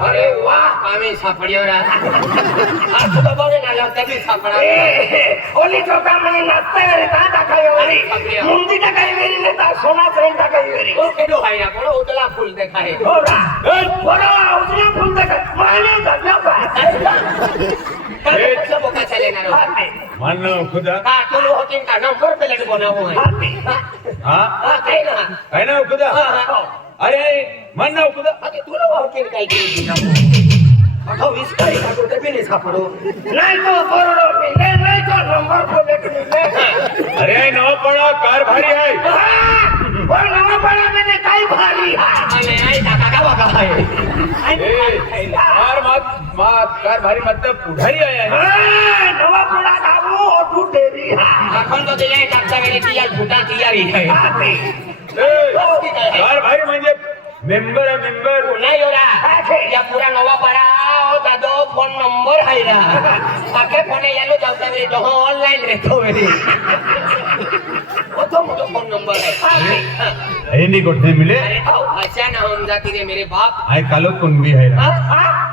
अरे वाह कामी सापड्यो रा आखो बाबा ने ना लावता भी सापडा ओली छोटा मने नाचता रे ता टाकायो रे मुंडी टाकायो रे ने ता सोना फ्रेम टाकायो रे ओ केडो हायरा बडो उतला फूल देखाय होरा बडो उतला फूल देखाय माने जन्ना बा ए सब का चले ना रो मानो खुदा का तुलो होतिन का नंबर प्लेट बनावो है हां काय ना खुदा अरे मानो खुदा अरे तुलो होतिन काय केली ना अठो 20 काही काटो ते बिने सापडो नाही तो करोडो मिले नाही तो नंबर प्लेट मिले अरे नवा पड़ा कार भारी है और नवा पड़ा मैंने काय भारी है अरे आई टाका का बका है कार कार भारी मतलब पुढारी आया है नवा पड़ा दाबो तू देवी है अपन तो दिले टाकता गेले की यार फुटा तयारी है कार भारी म्हणजे मेंबर है मेंबर नाही होरा या पूरा नवा पड़ा ओ दादो फोन नंबर है रा आके फोन यालो जावता रे तो ऑनलाइन रहतो रे ओ तो मोटो फोन नंबर है ये नहीं कोठे मिले अरे आओ अच्छा ना हम जाती रे मेरे बाप आय कालो कुंभी है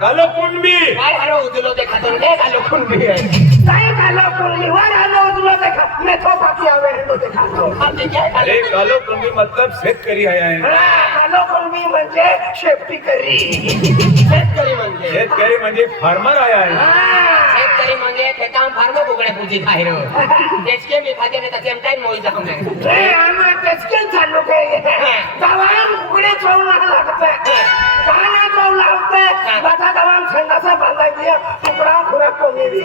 कालो कुंभी काय हरो उदलो देखा तो ने कालो कुंभी है काय कालो कुंभी वर हरो उदलो देखा मैं तो बाकी आवे रे तो देखा तो अब क्या अरे कालो कुंभी मतलब शेतकरी आया है कालो कुंभी म्हणजे शेफ्टी करी शेतकरी म्हणजे फार्मर आया है शेतकरी म्हणजे खेताम फार्मर उगडे पूजी खायरो तेचके मी खाते ने तसेम टाइम मोई जाऊ ने ए आम्हा तेचके चालू के गावान उगडे चोळा लागते गाना चोळ लावते बाटा गावान संडासा बांधा दिया टुकड़ा पुरा कमी दी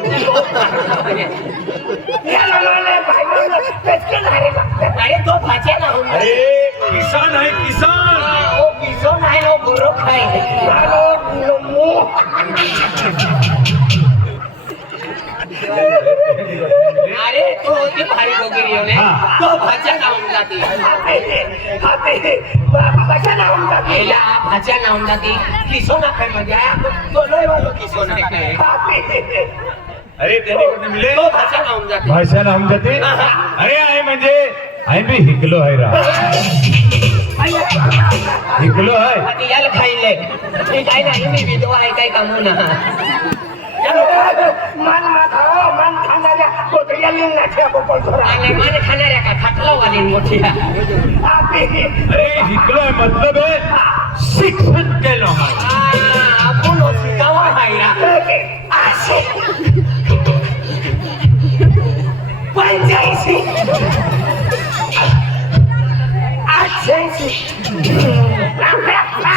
या लोले भाई तेचके धारे लागते अरे तो भाचे ना हम अरे किसान है किसान ओ किसान है ओ गुरो खाए मारो नमो अरे तो होती भारी गोगिरी होने तो भाचा नाऊन जाती हाते भाचा नाऊन जाती या भाचा नाऊन जाती किसोना काय मजा तो लोय वालो किसोना काय अरे त्याने कोठे मिले तो भाचा नाऊन जाती भाषा नाम जाते अरे आहे म्हणजे आहे भी हिकलो आहे रा हिकलो आहे आता याला खाईले हे काय नाही मी विधवा आहे काय कामू ना मन माथाओ मन खाणाऱ्या कोटऱ्या लिंगाच्या बोपळ थोरा आणि मन खाणाऱ्या का खाटला वाली मोठ्या अरे हिकलो आहे मतलब है शिक्षण केलो आहे आपण शिकावा हायरा असे पंचायती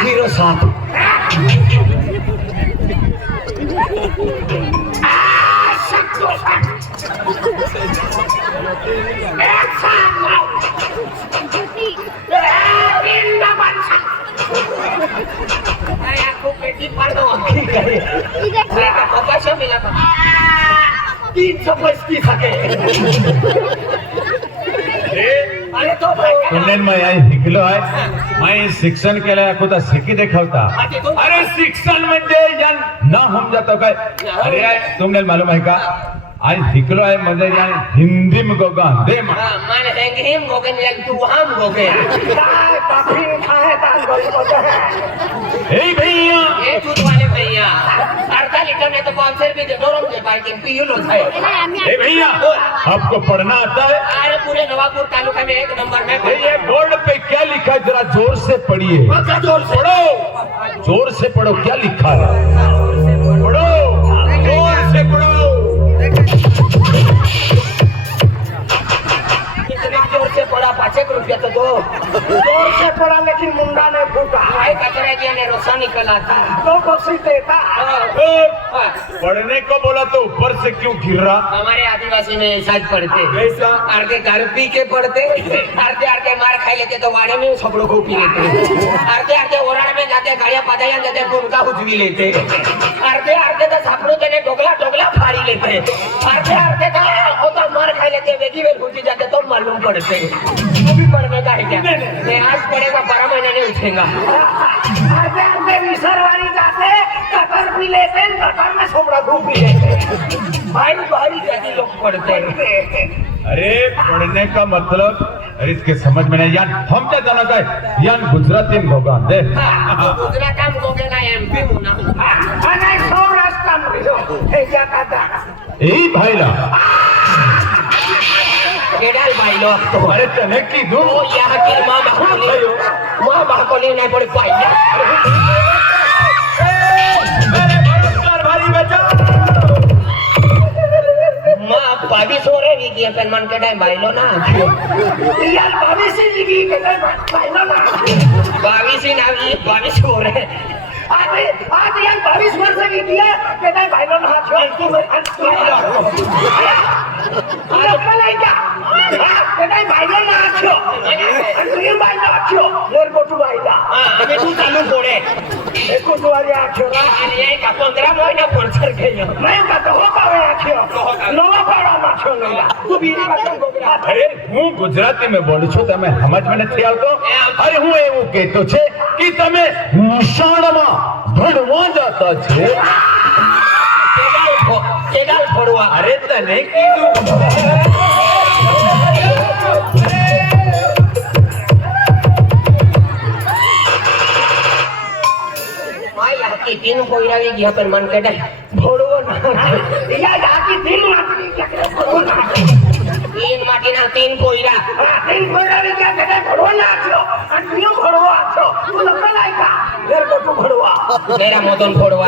08 अरे आपको पेटी पार दो कपाशा मिला का 335 सके अरे तो पुण्यान मैं आई हिकलो आहे मैं शिक्षण केलं खुदा शिकी देखावता अरे शिक्षण म्हणजे यान ना होम जातो काय अरे तुमने मालूम है का आज हिकलो आहे म्हणजे यान हिंदी में गोगा दे माने अंग्रेजी में गोगे या तू हम गोगे काय काफी खाए ताल बोल ए भैया ये दूध वाले भैया 8 लीटर में तो 500 रुपए दे दोरम दे बाइकिंग पी लो है ए भैया आपको पढ़ना आता है अरे पूरे नवापुर तालुका में 1 नंबर में ये बोर्ड पे क्या लिखा है जरा जोर से पढ़िए जोर से पढ़ो जोर से पढ़ो क्या लिखा है पढ़ो जोर से पढ़ो कितने जोर से पड़ा 5 रुपया तो दो जोर से पड़ा लेकिन मुंडा नहीं फूटा भाई कचरे की ने रोसा निकला था तो बख्शी देता पढ़ने को बोला तो ऊपर से क्यों गिर रहा हमारे आदिवासी में ऐसा पढ़ते कैसा आरके घर पी के पढ़ते आरके मार खाई लेते तो वाड़े में छपड़ों को पी लेते आरके ओराड़ में जाते गाड़ियां पदाया जाते उनका उजवी लेते आरके तो छपड़ों देने डोगला फाड़ी लेते आरके का होता मार खाई लेते वेगी वेल घुसी जाते तो मालूम पड़ते वो भी पढ़ने का है क्या मैं आज पढ़ेगा 12 महीने नहीं उठेगा आरके विसरवानी जाते कतर पी लेते हैं गटर में सोमड़ा धूप पी लेते हैं भाई भारी जैसी लोग पढ़ते हैं अरे पढ़ने का मतलब अरे इसके समझ में नहीं यान हम क्या जाना का यान गुजराती में होगा दे गुजरात में होगे ना एमपी मुना नहीं सौराष्ट्र में हो हे क्या कहता यही भाईला केडाल भाई लो तो अरे तने की दू ओ यहाँ की माँ बाकोली नहीं पड़ी पाई माँ 22 हो रहे की अपन मन के टाइम भाई लो ना यार 22 ही की के टाइम भाई लो ना 22 ही ना ये 22 हो रहे आज यार 22 वर्ष की किया के टाइम भाई लो ना तू लोकल है क्या के टाइम भाई लो ना आछो तू ये भाई लो आछो मेरे को तू भाई ला अबे तू चालू कोड़े एको दुआरी आछो ना ये का 15 महीना पंचर गयो मैं का तो हो पावे आछो नवा पाड़ा आछो नहीं तू बीरी भाषा बोल अरे હું ગુજરાતી में બોલું છું તમે સમજ में નથી આવતો અરે હું એવું કહેતો છે કે તમે નિશાળમાં ભણવા જતા છે કેડાલ ફોડવા અરે તને કીધું की तीन कोयरावी गया पर मन के डर भोड़ो ना या जाकी तीन माटी तीन माटी ना तीन कोयरा भी क्या कहते भोड़ो ना आछो अन्यो भोड़ो आछो तू लोकल आई का मेरे को तू भोड़वा मेरा मदन भोड़वा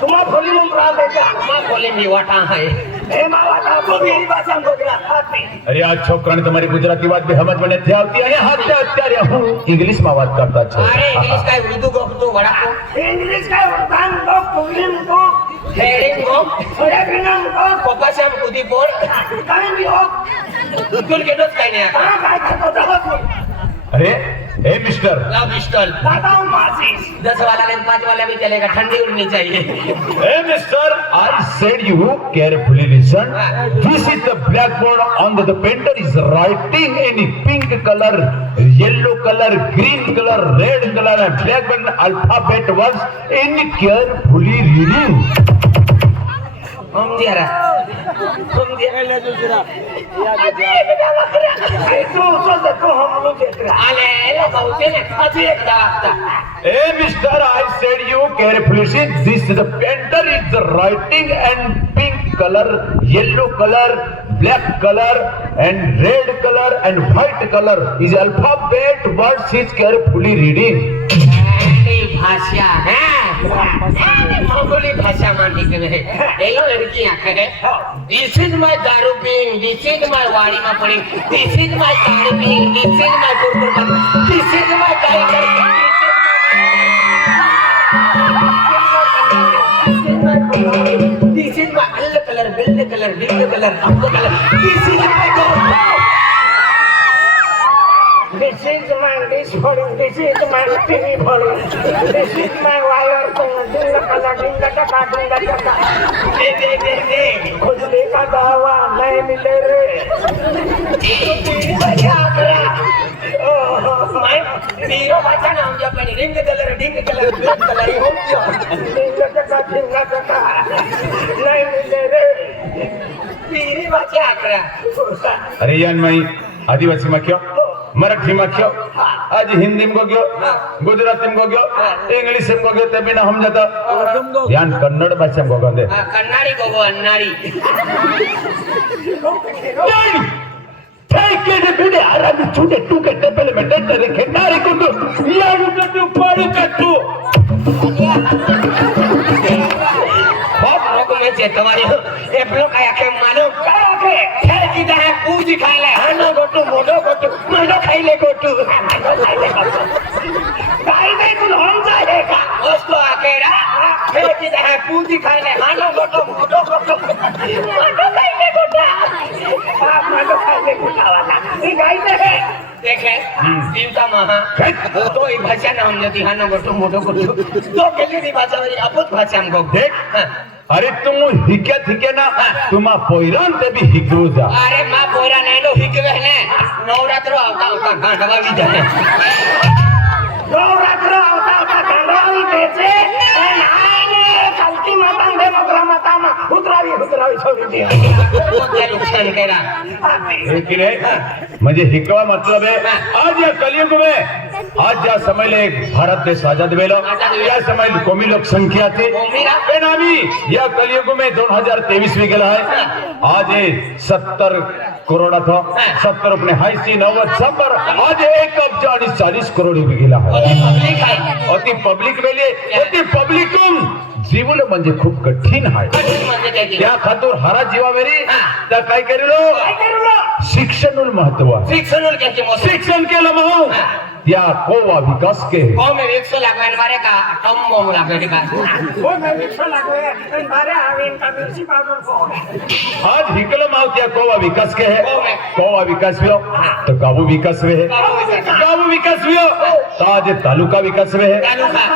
तुम्हारा भोली में प्राण बेटा मां भोली जीवाटा है ए मावाटा तो मेरी भाषा में बोला खाती अरे आज છોકરાને તમારી ગુજરાતી વાત બી સમજ में નથી આવતી અને હાથે અત્યારે હું ઇંગ્લિશ માં વાત કરતા છું अरे इंग्लिश का उर्दू को तो बड़ा को इंग्लिश का उर्दू को पुलिम को हेडिंग को हेडिंग को पपाशम कुदी बोल कहीं भी हो तुल के दोस्त कहीं नहीं कहां का तो दवा अरे ए मिस्टर ला पिस्टल बताऊं माचिस 10 वाला ले 5 वाला भी चलेगा ठंडी उड़नी चाहिए ए mister I said you carefully listen this is the blackboard on the painter is writing any pink color yellow color green color red color and black and alphabet words any carefully reading हम जरा ले दूसरा तो हम लोग देख रहा अरे ले कहते ने अभी एक दाता ए mister I said you carefully see this the painter is writing and pink color yellow color black color and red color and white color is alphabet words is carefully reading भाषा है मंगोली भाषा मान के है एलो लड़की आंखें है दिस is माय दारू peeing this is माय वाड़ी में पड़ी दिस इज माय दारू peeing this is my Kurkure this is my tiger this is my yellow colour build colour build colour up colour this is my God This is my dish falling, this is my TV falling, this is my wire falling, dinga taka. दे, खुजली का दावा नहीं मिले रे। मैं hero बच्चा नाम जब मैंने ring colour black colour हो गया। dinga taka नहीं मिले रे। हीरी बच्चा आकरा। अरे यार मैं आदिवासी में क्यों मराठी में क्यों आज हिंदी में गयो गुजराती में गयो इंग्लिश में गयो तभी ना हम जाता यान कन्नड़ भाषा में गयो कन्नाड़ी गो अन्नाड़ी take it today arabi today to get the element that the kenari ko to yaru to padu kattu बहुत लोग में से तुम्हारे एप्लो काया के मानो काया के खेल की तरह पूज खा ले हनो गोटू मोडो गोटू मोडो खाई ले गोटू काई नहीं तू हम जाएगा उसको अकेला खेल की तरह पूज खा ले हनो गोटू मोडो गोटू मोडो खाई ले गोटू आप मोडो खाई ले गोटू वाला ये गाई है देखे जीवता महा तो ये भाषा ना हम जति हनो गोटू मोडो गोटू तो केली दी भाषा वाली अपुत भाषा हमको देख अरे तुम हिक्या ना तुम पोइरान ते भी हिकू जा अरे मां पोइरा नहीं तो हिकवे ने नवरात्र आवता गांडवा भी जाए नवरात्र आवता गांडवा भी बेचे नाने उतरावी छोड़ी दी कोणत्या नुकसान करा है कि नहीं? म्हणजे हिकवा मतलब है आज या कलयुग में आज ज्या समय एक भारत देश आजाद वेलो या समय कमी लोकसंख्या थी पण आम्ही या कलयुग में 2023 में गेला है आज 70 करोड़ था 70 अपने 80 90 100 आज 1 अब्ज आणि 40 करोड़ भी गेला है पब्लिक आहे अति पब्लिक वेली अति पब्लिकून जीवन म्हणजे खूप कठीण आहे म्हणजे काय केलं त्या खातूर हारा जीवावेरी तर काय करेलो शिक्षण महत्व शिक्षण घ्यायचे मोठे शिक्षण केलं म्हणून या कोवा विकास के हो मी 100 लागवाय मारे का टम बॉम्ब लागले का वो मैं रिक्शा लगे मारे आवेन का मिर्ची पाउडर को आज हिकल मावत्या कोवा विकास के है कोवा विकास व्यो तो गावो विकास वे है गावो विकास व्यो तो आज तालुका विकास वे है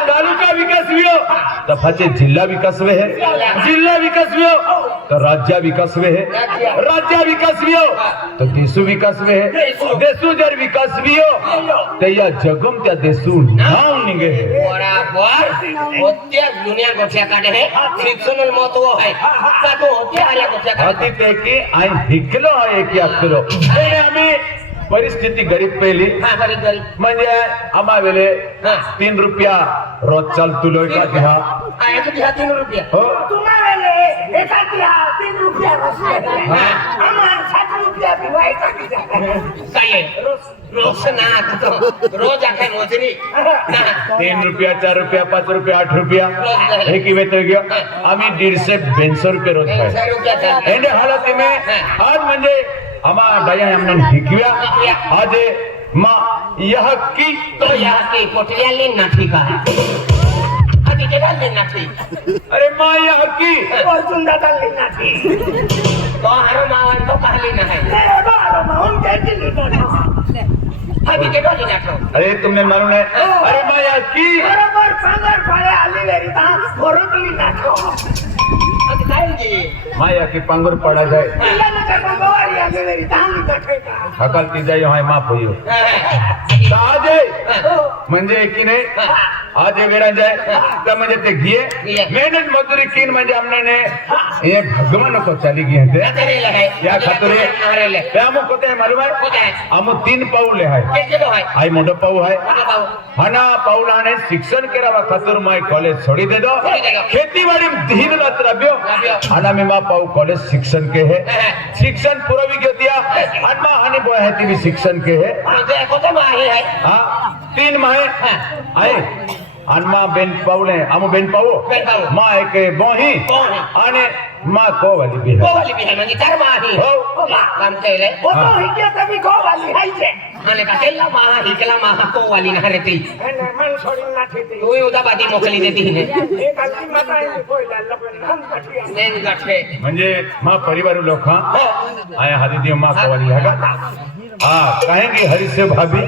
तालुका विकास व्यो तो फाचे जिल्हा विकास वे है जिल्हा विकास व्यो तो राज्य विकास वे है राज्य विकास व्यो तो देशु विकास वे है देशु जर विकास व्यो तो या जगम त्या देशु नाव निगे बराबर होत्या दुनिया गोठ्या काढे हे शिक्षण महत्व आहे का तो होत्या आल्या गोठ्या अति काढे पैकी आई हिकलो आहे एक या किलो आणि आम्ही परिस्थिती गरीब पहिली हा बरी गरीब म्हणजे आम्हा वेळे 3 रुपया रोज चालतो का द्या आहे किती 3 रुपये हो तुम्हारे एका दिया 3 रुपया रसले हमार 7 रुपया भी वाई टाकी जाए काय आहे? रोज ना तो रोज आखे मोजरी ना 3 रुपया 4 रुपया 5 रुपया 8 रुपया रोज हे की वेत गयो आम्ही 150 रुपये रोज खाय 100 रुपया चालते एंडे हालत में आज म्हणजे आम्हा डाया हमने हिकव्या आज मा यह की तो यहाँ की पोटलियाली नाठी का अभी के डाल देना थी अरे मा यह की और चुंदा डालनी ना थी तो हरो मावन तो कहली ना है तेरे बारो माउन के दिल्ली तो अभी के डाल देना थो अरे तुमने मालूम है अरे मा यह की बरोबर पंगर पड़े आली वेरी ता भरोटली ना थो अभी काय जी माया की पांगुर पड़ा जाए तिला ना का बवारी आली वेरी ता नी कठेका हकल ती जाई हाय माफ होयो आज म्हणजे की नाही आज वेळा जाय तर म्हणजे ते घिये मेहनत मजुरी कीन म्हणजे आमने ये भगवान को चली गई है करेले है या खातुरे करेले त्या मग कोते है मालूम कोते है है? आम 3 पाऊल है के के है आई मोठो पाऊ है मोठे पाऊ हाना पाऊलाने शिक्षण करावा खातर मैं कॉलेज छोड़ी दे दो छोड़ी दे दो। खेतीबाड़ी में धीन लत रब्यो रब्यो। हाना में मा पाऊ कॉलेज शिक्षण के है शिक्षण पूरा भी क्यों दिया हनमा हानि बोय है ती भी शिक्षण के है मुझे कोते माही है हाँ 3 माहे आए अनमा बेन पाऊले आमो बेन पाऊ बेन पाऊ। मा एक बोही बोही। आने मा को वाली भी को है वाली भी है म्हणजे चार माही हो काम केले वो तो हिके तभी को वाली है जे आणि का केला माहा हिकला माहा को वाली ना रे ती मैंने मन छोड़ी ना थी थी तू उदाबादी मोकली देती है एक आदमी माता है कोई लाल हम कठिया नेन गठे म्हणजे मा परिवार लोक हाँ आया हरी दियो मा को वाली है का हाँ कहेंगे हरी से भाभी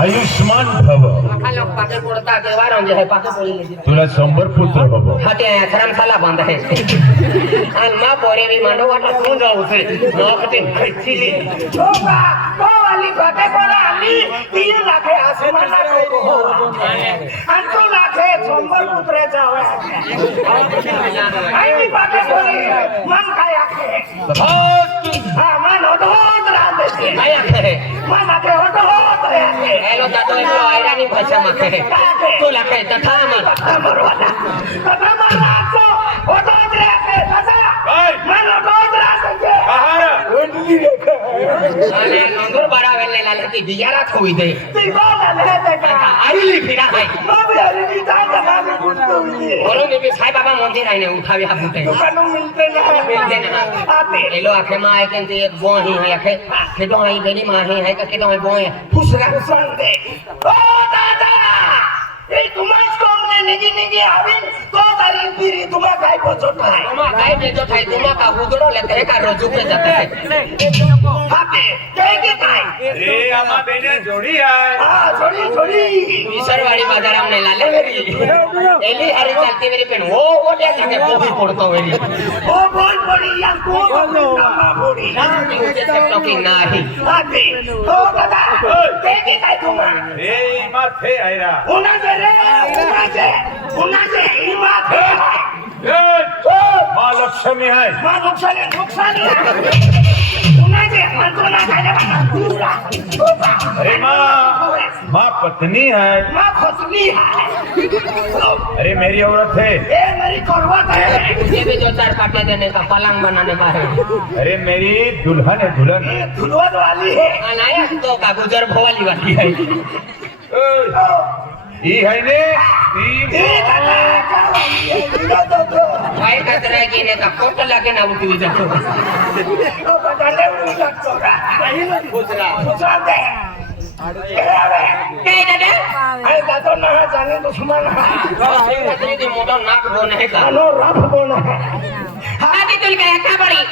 आयुष्मान भव मोठा लोक पाके पडता देवार म्हणजे है पाके पडले तुला 100 पुत्र बाबा हाते धर्मशाला बांध है आणि मा पोरे भी मांडो वाटा तू जाऊ से नोकते खिचली होगा को वाली बातें बोला अली 3 लाख आसमान को अंतु लाख संबर पुत्र जावे आई बातें बोली मन काय आखे हां मन होत राहते काय आहे मन माथे होत राहते एलो जातो एलो आयरानी भाषा माखे तू लाखे तथा मग बरोबर कथा मला तो होत राहते काय? मन होत राहते आहार ओंडली रेखा आणि नंदुर बारा वेळेला लागले की बियारा ठोई दे ती बोला नाही का आईली फिरा आहे बाबी अरे जागा बाबी गुंतवली म्हणून मी साई बाबा मंदिर आहे ना उठावी हा फुटे दुकानों मिलते ना मिलते ना आते एलो आखे मा आहे के एक बोही है आखे केडो आई बेनी मा है का केडो आई बोय फुसरा संदे ओ दादा ए तुम्हास को हमने निगी निगी आविन तो तारी पीरी तुम्हा काय पोचत आहे तुमा काय बेजो थाई तुमा का हुदड़ो लेते है का रोजू पे जाते है आते के काय अरे आमा बेने जोड़ी है हां छोड़ी विसरवाड़ी बाजार हमने लाले मेरी एली हरी चलती मेरी पेन वो ले जाके बोही पड़तो मेरी ओ बोल पड़ी या को ना बोड़ी मुझे सब की नाही आते ओ दादा के काय तुम्हा ए मा बात है आयरा उन्हाचे रे उन्हाचे ही बात है माँ लक्ष्मी है माँ नुकसान उन्हाचे मंत्रणा अरे माँ पत्नी है माँ खोसली है अरे मेरी औरत है ये मेरी कुर्बत है मुझे भी दो चार पाटे देने का पलंग बनाने का है अरे मेरी दुल्हन है दुल्हन ये धुलवत वाली है अनाया तो का गुजर भवाली वाली है ई है ने ये काका वाली है तो भाई का तरह की ने का फोटो लगे ना उठी जाओ तो बदले उड़ी लगतो रहा दूसरा दे काय दादा अरे दादो ना जाने दुश्मन है ते मोठा नाक बोन है का कानो रफ बोन है आधी तुल काय का बडी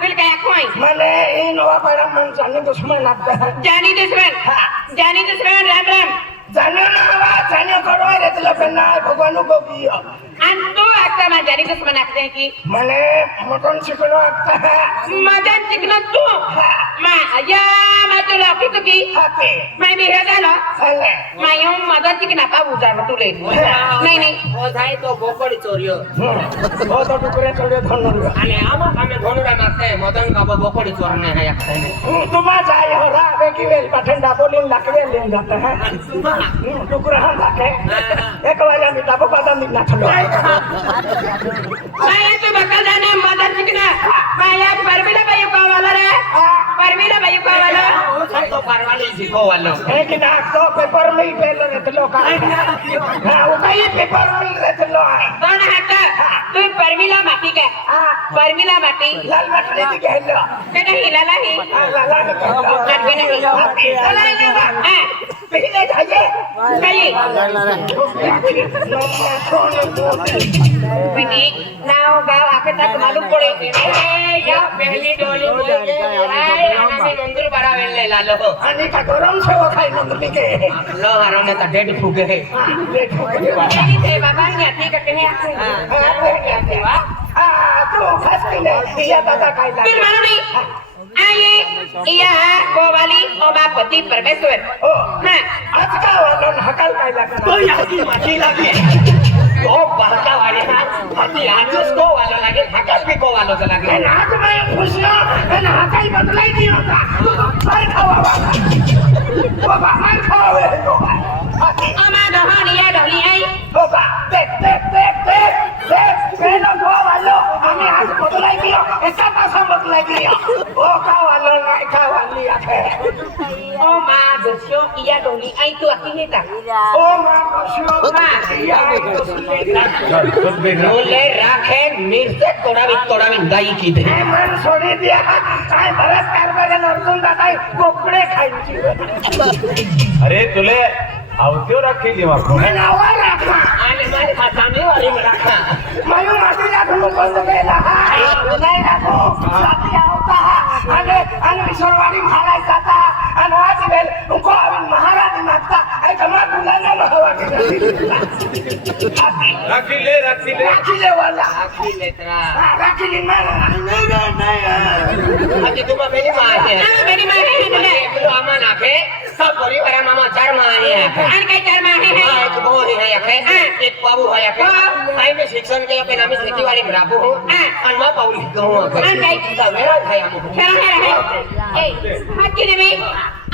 तुल काय कोई मने ये नवा पैरा मन जाने दुश्मन आता है जानी दुश्मन राम राम जाने ना हवा जाने करो रे तो लपना भगवान को भी आणि तू आता मा जानी दुश्मन असते की मने मटन चिकन आता है मदन चिकन तू मा या मा तुला की हाथे मा भी हे झालो चले मा यो मदन चिकन आपा उजार तुले नाही ओ जाय तो बोकडी चोरियो वो तो टुकड़े चले धनुरा आणि आम्ही धनुरा मागते मदन का बोकडी चोरणे है या तुम्हा जाय हो रा बेकी वेल पठंडा बोलिन लाकड़े ले जाते हैं टुकड़ा हम जाके एक वाला मिटाबो बादाम निकला चलो माया तू बकल जाने मदन चिकन माया परमिला बायू का वाला रे परमिला बायू का वाला तो परवाली सिको वाला एक नाक तो पेपर में ही पेल रहे थे लोग हाँ वो कहीं पेपर में रहे थे लोग कौन है तू परमिला माटी का परमिला माटी लाल मछली की कह लो ते नहीं लाला ही लाला ने कह लो लड़के नहीं लाला ही हां पहले जाइए कहीं पिनी नाव गाव आके तक मालूम पड़े ए या पहली डोली आए आने मंदिर बड़ा वेले लालो आणि का गरम से वो खाई नंदनी के लो हरो ने तो डेढ़ फूके है नहीं थे बाबा ने ठीक है कहे तू फंस गई ये दादा खाई ला फिर मालूम नहीं आइए यह गोवाली ओमा पति परमेश्वर ओ हां आज का वाला हकल खाई ला तो यहाँ की मछली लगी तो बहता वाले हाथी आजूस को वाला लगे हकल भी को वालों से लगे नाच में खुशियां ना हकल बदलाई नहीं होता सर खावा वो बाहर खावे तो ओमा दहनिया दहली आई बाबा देख पहले वो वालो हमें आज बदलाई दियो ऐसा पासा बदलाई दियो वो का वालो ना का वाली आखे ओमा दस्यो इया दहली आई तो अकेले था ओ मां बसियो या बोले राखे मिर्चे तोड़ा भी दाई की दे मन छोड़ी दिया काय भरत कारभार अर्जुन दादा कोकडे खायची अरे तुले आवत्यो राखी जेव्हा मैं नावा राखा आले मारे खाताने वाली में रखा मायू माटी राखून बंद केला नाही राखो साथी आवता आणि विसरवाडी महाराज जाता आणि आज वेल उनको आविन महाराज मागता अरे कमा बुलाना महवा राखी ले राखीले वाला आखिर लेतरा राखीली नाही अजी तुम्हा मेरी माँ है मेरी माँ है तुले बोलो अम्मा नाखे सब परिवार मामा चार माँ है आणि काय चार माँ है एक बहू है यखे एक बाबू है यखे आई में शिक्षण के पे नामी खेतीवाड़ी में राबू हूं आणि माँ पाऊल लिखो हूं आणि काय का मेरा है हम मेरा है ए हाथ की दे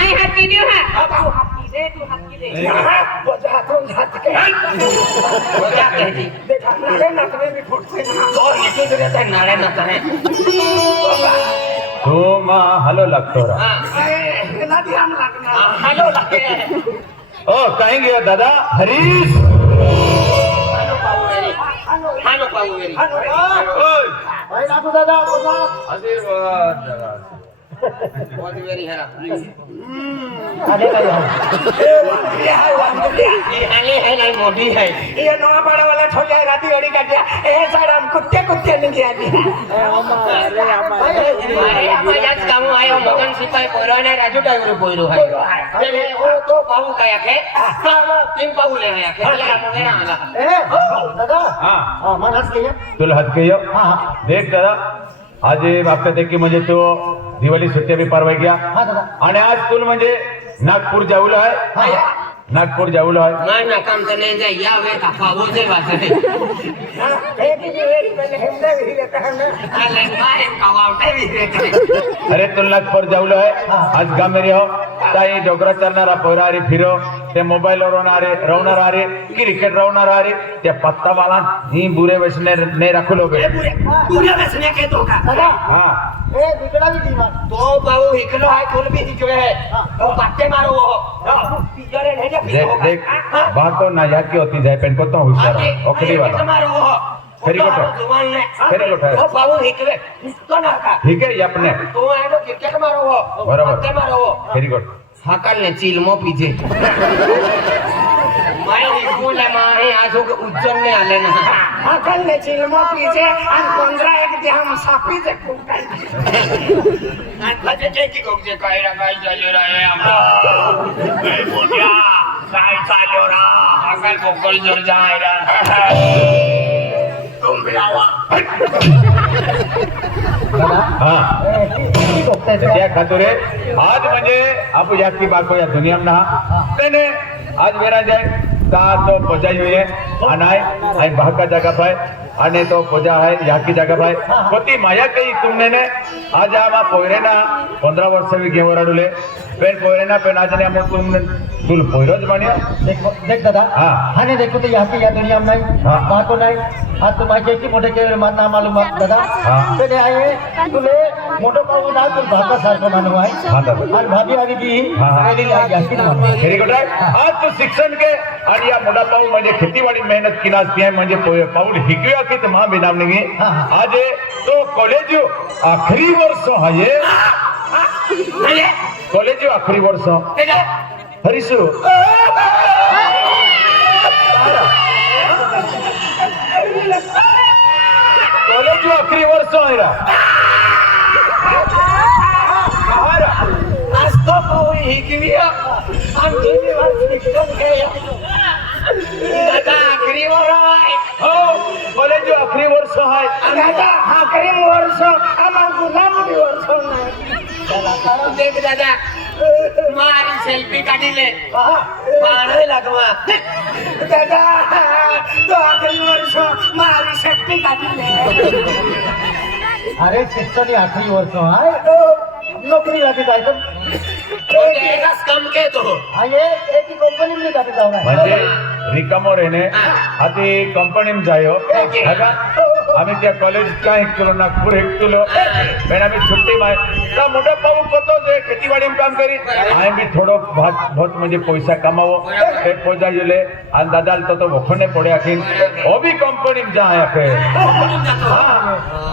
आई हाथ की दियो हां हाथ की दे तू हाथ की दे हातून हात के हो जाते जी देखा नारे नखरे भी फुटते ना और नीचे से रहता है नारे ना है तो माँ हलो लगतो रा हां ना ध्यान लागना हेलो लगे ओ कहीं गया दादा हरीश हानो पाऊ मेरी ओय भाई नाकू दादा बोला आशीर्वाद दादा बहुत मेरी हरा अरे ये हाय वांगलिया ये हाले है नहीं मोटी है ये नवा पाड़ा वाला छोले राती अड़ी काटिया ए साडम कुत्ते नहीं गया अरे अम्मा आज काम आयो मगन सिपाही पोरो ने राजू टाइगर पोरो है तेरे वो तो पाऊ का याके हां तीन पाऊ ले है याके या मेरा आला ए दादा हाँ हां मन हंस गया तुला हात के हां देख दादा आज आपल्या देखी म्हणजे तो दिवाळी सुट्ट्या बी परवा गया हां दादा आणि आज तुला म्हणजे नागपूर जाऊला आहे नागपूर जाऊलो आहे माय ना काम तर नाही जाय या वे कापावो जे वाजते आले माय कावावटे विरे अरे तुला नागपूर जाऊलो आहे आज गाव मेरी हो ताई डोंगरा चरणारा पोरा अरे फिरो ते मोबाईल रवणार अरे क्रिकेट रवणार अरे त्या पत्ता वाला ही बुरे वैसने नहीं रखो लोग पूरे बसने के तो का हाँ तो बाबू हिकलो है तुल भी हिकवे है तो बाटे मारो वो पिजरे नहीं जा देख देख बात तो ना याद की होती जाए पेन को तो होशियार ओखली वाला मारो वो फेरी कोठा जुबान ने फेरी कोठा तो बाबू हिकवे इसको ना का ठीक है ये अपने तो है तो क्रिकेट मारो वो बराबर बाटे मारो वो फेरी कोट हाकल ने चिलमो पीछे मैं हिकूले मारे आजो के उज्जैन में आले ना हाकल ने चिलमो पीछे आणि 15 एक दिवस सापी जे म्हणजे जे की गोगजे काय रा काय चालू रे आम्हाला काय बोल्या काय चालू रा हाकल बोकल जर जाय रा तुम भी आवा हाँ क्या खातुरे आज म्हणजे आपण जास्ती बाको या दुनिया में ना तेने आज मेरा जाए ता तो पोजाई हुई है अनाय आई बाहर का जगह पाए अने तो पोजा है यहाँ की जगह पाए कोती माया कही तुमने ने आज आमा पोयरे ना 15 वर्ष भी घेऊन राडुले पेन पोयरे ना पेन आज ने हम तुमने तुल पोयरोज बनिया देख दादा हाँ। हाने देखो तो यहाँ की या दुनिया में नहीं हाँ। वहाँ तो नहीं आज तुम्हारे की मोटे के मानना मालूम है दादा हाँ। पहले आए तुले मोटो पाऊ ना तुम भागा सार को मानो है हाँ दादा आज भाभी आगे भी हाँ, हाँ। पहले यहाँ की मानो व्हेरी गुड आज तो शिक्षण के आणि या मुला पाऊ म्हणजे खेतीवाडी मेहनत किनास आहे म्हणजे पाऊल हिकूया की महा बिनाम नहीं आज तो कॉलेज आखरी वर्ष आहे कॉलेज आखरी वर्ष हरीशु कॉलेज आखरी वर्ष आहे रा आज तो पाऊ हिकविया आमची दिवस शिक्षण घ्या दादा आखरी वर आहे हो कॉलेज आखरी वर्ष आहे दादा हाकरी वर्ष आम्हा गुलाम वर्ष नाही देख दादा मारी सेल्फी काढिले पाणे लागवा दादा तो आखरी वर्ष मारी शक्ती काढली अरे शिक्षण ही आखरी वर्ष आहे नोकरी लागे जायचं एकच काम के तो आये एक ही कंपनी में जाते जाऊ नाही म्हणजे रिकामो रेने आधी कंपनीत जायो का आम्ही त्या कॉलेज का हेक्तलो नागपूर हेक्तलो पण आम्ही छुट्टी माय का मोठा पाऊ कतो जे खेतीवाडी में काम करी आम्ही थोडो बहुत म्हणजे पैसा कमावो ते पोजा गेले आणि दादाल तो वखने पडे आखीन ओ भी कंपनी में जाय आखे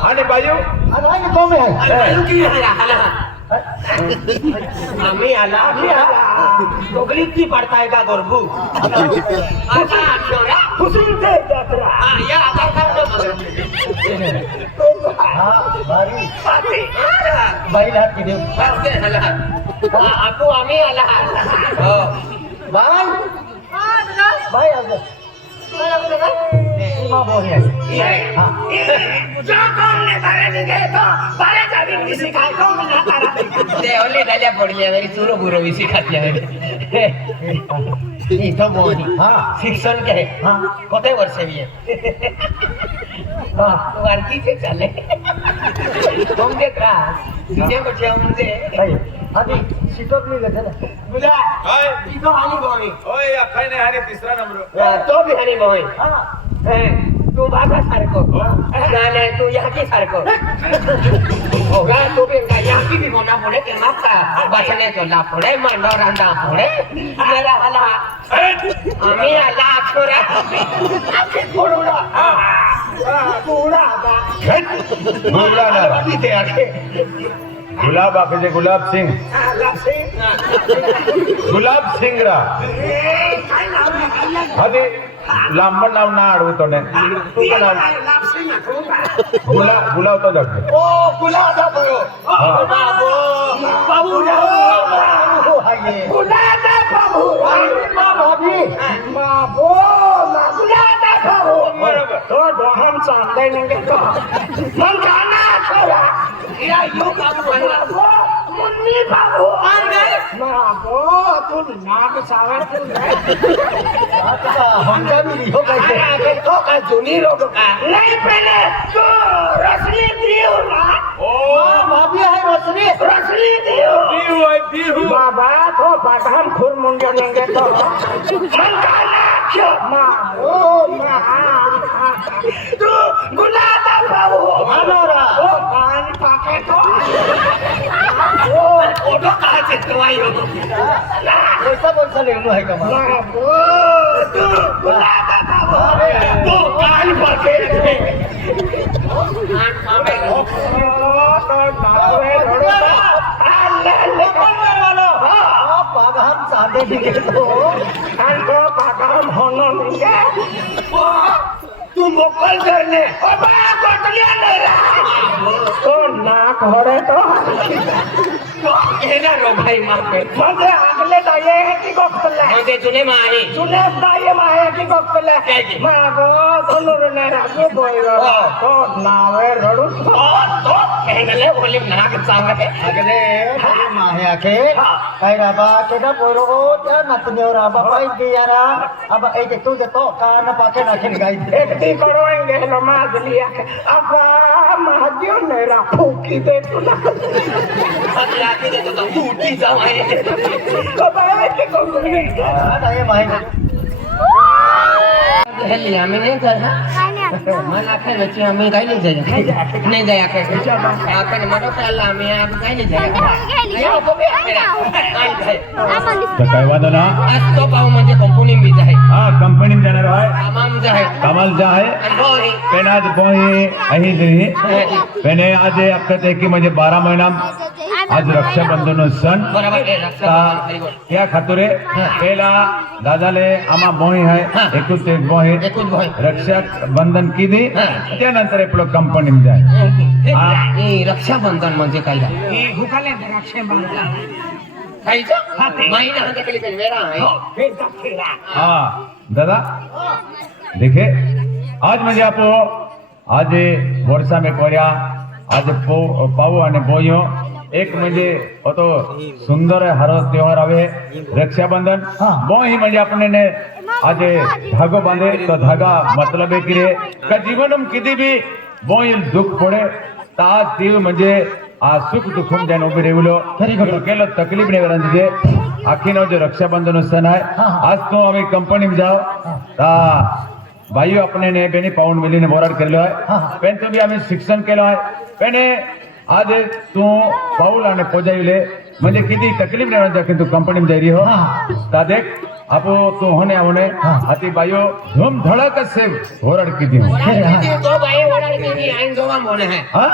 आणि बायू आणि आये तो में आहे आम्ही आला दोघलीची पडताय का गोरबू आता आठवडा खुसून ते जत्रा या आता हाँ बारी पाटी बाई हात की देव आपू आम्ही आला हो बाई बाई आज माँ बोल रही है हाँ जो कौन ने बारे निघे तो बारे जावी किसी काय कौन ना करा ते ओली झाल्या पडल्या वेळी चुरो गुरो विसी खातल्या इथं मोनी हाँ शिक्षण के हाँ कोते वर्ष भी है हाँ वारकी से चले तुम देख रहा सीने को चाहूंगे सही अभी सीटों भी लेते ना बुला इथं आली बोई ओय अखाय ने हाने तिसरा नंबर तो भी आली बोई हाँ तू बाबा सारखो नाही तू याकी सारखो होगा तू भी याकी भी होना पड़े के माता बचने तो ला पड़े मांडो रांदा पड़े मेरा हला आम्ही आला छोरा आखे कोडोडा पूरा गुलाब इथे आखे गुलाब आखे गुलाब सिंह गुलाब सिंह रा काय नाव आहे अरे लांब नाव ना आडवतो ने तुझं नाव गुलाब तो जग ओ गुलाब भयो हाँ। बाबू बाबू वो है ये गुलादा बाबू भाभी बाबू गुलादा बाबू बरोबर. तो दोहन चांदय नंगे तो मन गाना छोरा या यू बाबू बाबू मुन्नी रसली बाबू और काय बाबो तू नाक सावर तू आता हमका भी लिहो कैसे अरे तो का जुनी रोग का नहीं पहले तो रसली दियो ना भाभी है रसली रसली दियो बाबा तो बादाम खुर मुंडे लेंगे तो मन का ना क्यों माँ ओ माँ तू गुलाबा बाबू हमारा ओ कान पाके तो ओ ओडो कहाँ से तो आई हो ऐसा कौन सा लेनो है कमाल बाबू तू गुलाबा बाबू तो कान पाके कान पामे आप बादाम सादे दिखे तो तुम मोकल करने तो नाक हो रहे तो एना रो भाई मां पे मुझे अगले दाये है कि गोखले म्हणजे जुने मारी सुने दाये माये की गोखले माँ को दोनों ने राजू बोल रहा तो नावे रड़ू तो हेंगले बोले नाक चांगले अगले माहे आके काय राबा केदा पोरो त्या नातन्यो राबा पाई दियारा अब ए जे तू जे तो कान पाके नाखिन गाई एक दी करोएंगे लो माज लिया अब महादियो ने रा फूकी दे तू ना पतला के दे तो टूटी जाए अब आए के गोखले आता ये माहे हेली आम्ही नाही जाय मला काय वेची आम्ही काय नाही जाय नाही जाय काय आपण मरो चालला आम्ही आप काय नाही जाय नाही हो बे काय जाय तर काय वादन ना आज तो पाव म्हणजे कंपनी मी जाय हा कंपनी जाणार आहे तमाम जाय कमाल जा आहे आणि हो हे पेन आज पोहे अही जही पेने आज अक्कत आहे की म्हणजे 12 महिना आज रक्षाबंधन सण बरोबर आहे रक्षा क्या खातुरे पेला दादाले आमा मोही आहे एकूच एक मोही एकूच भाई रक्षा बंधन किती त्यानंतर आपलं कंपनीत जाय हे रक्षाबंधन म्हणजे काय ये हुकाले रक्षे बांधला खायचं महिना हंते केली पाहिजे वेळा आहे फिर दखेला हाँ दादा देखे आज म्हणजे आपो आज वर्षा में कोऱ्या आज पाऊ आणि बोयो एक म्हणजे तो सुंदर हर त्योहार आवे रक्षाबंधन वो ही म्हणजे अपने आज धागो बांधे तो धागा मतलब है कि रे का जीवन किती भी वो दुख पडे ता तीव म्हणजे आ सुख दुखम जान उभी रेवलो केलो तकलीफ नाही वरांचे आखीनो जो रक्षाबंधन सण आहे आज तो आम्ही कंपनीत जाव ता भाईओ अपने ने बेनी पाऊन मिलीने बोराड केलो आहे पेन तो भी आम्ही शिक्षण केलो आहे पेने आज तू पाऊल आणि पोजाईले म्हणजे किती तकलीफ नाही वरांचे तू कंपनीत जाई रही हो ता देख आपो तू होने हाती बाईओ धूम धड़क से बोराड किती हो तो भाई ओरड की आइन जोवा मोने है हाँ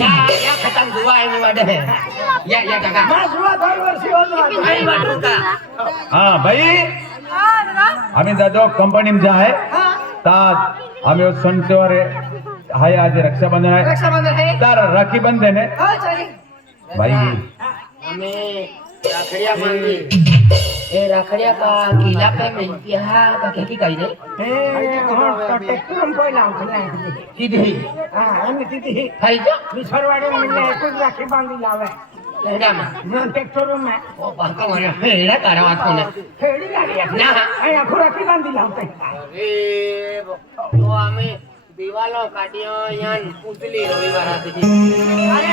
या खतम दुआ आइन वाडे है या जगह मासुआ दरवर्षी होतो आई वाटू का हाँ भाई आम्ही दादो कंपनीत जा आहे ता आम्ही सण त्योहार आहे आज रक्षाबंधन आहे रक्षाबंधन है तर राखी बंधन आहे हो चली भाई हमें राखड़िया मांगी ए राखड़िया का किला पे मिलती है का क्या की कही रे ए हो टेक्टरम पहिला उठला किधी हां आणि तिथे खायचा मिसरवाडी म्हणजे एकच राखी बांधली लावे एडा में ना टेक्टरम में ओ बाका मारे हेडा करावात कोने खेडी गाडी आहे ना आणि आखो राखी बांधली लावते अरे तो हमें दिवालो काटियो यान पुतली रविवार आती थी अरे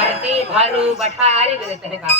आरती भालू बठा आरी देते हैं का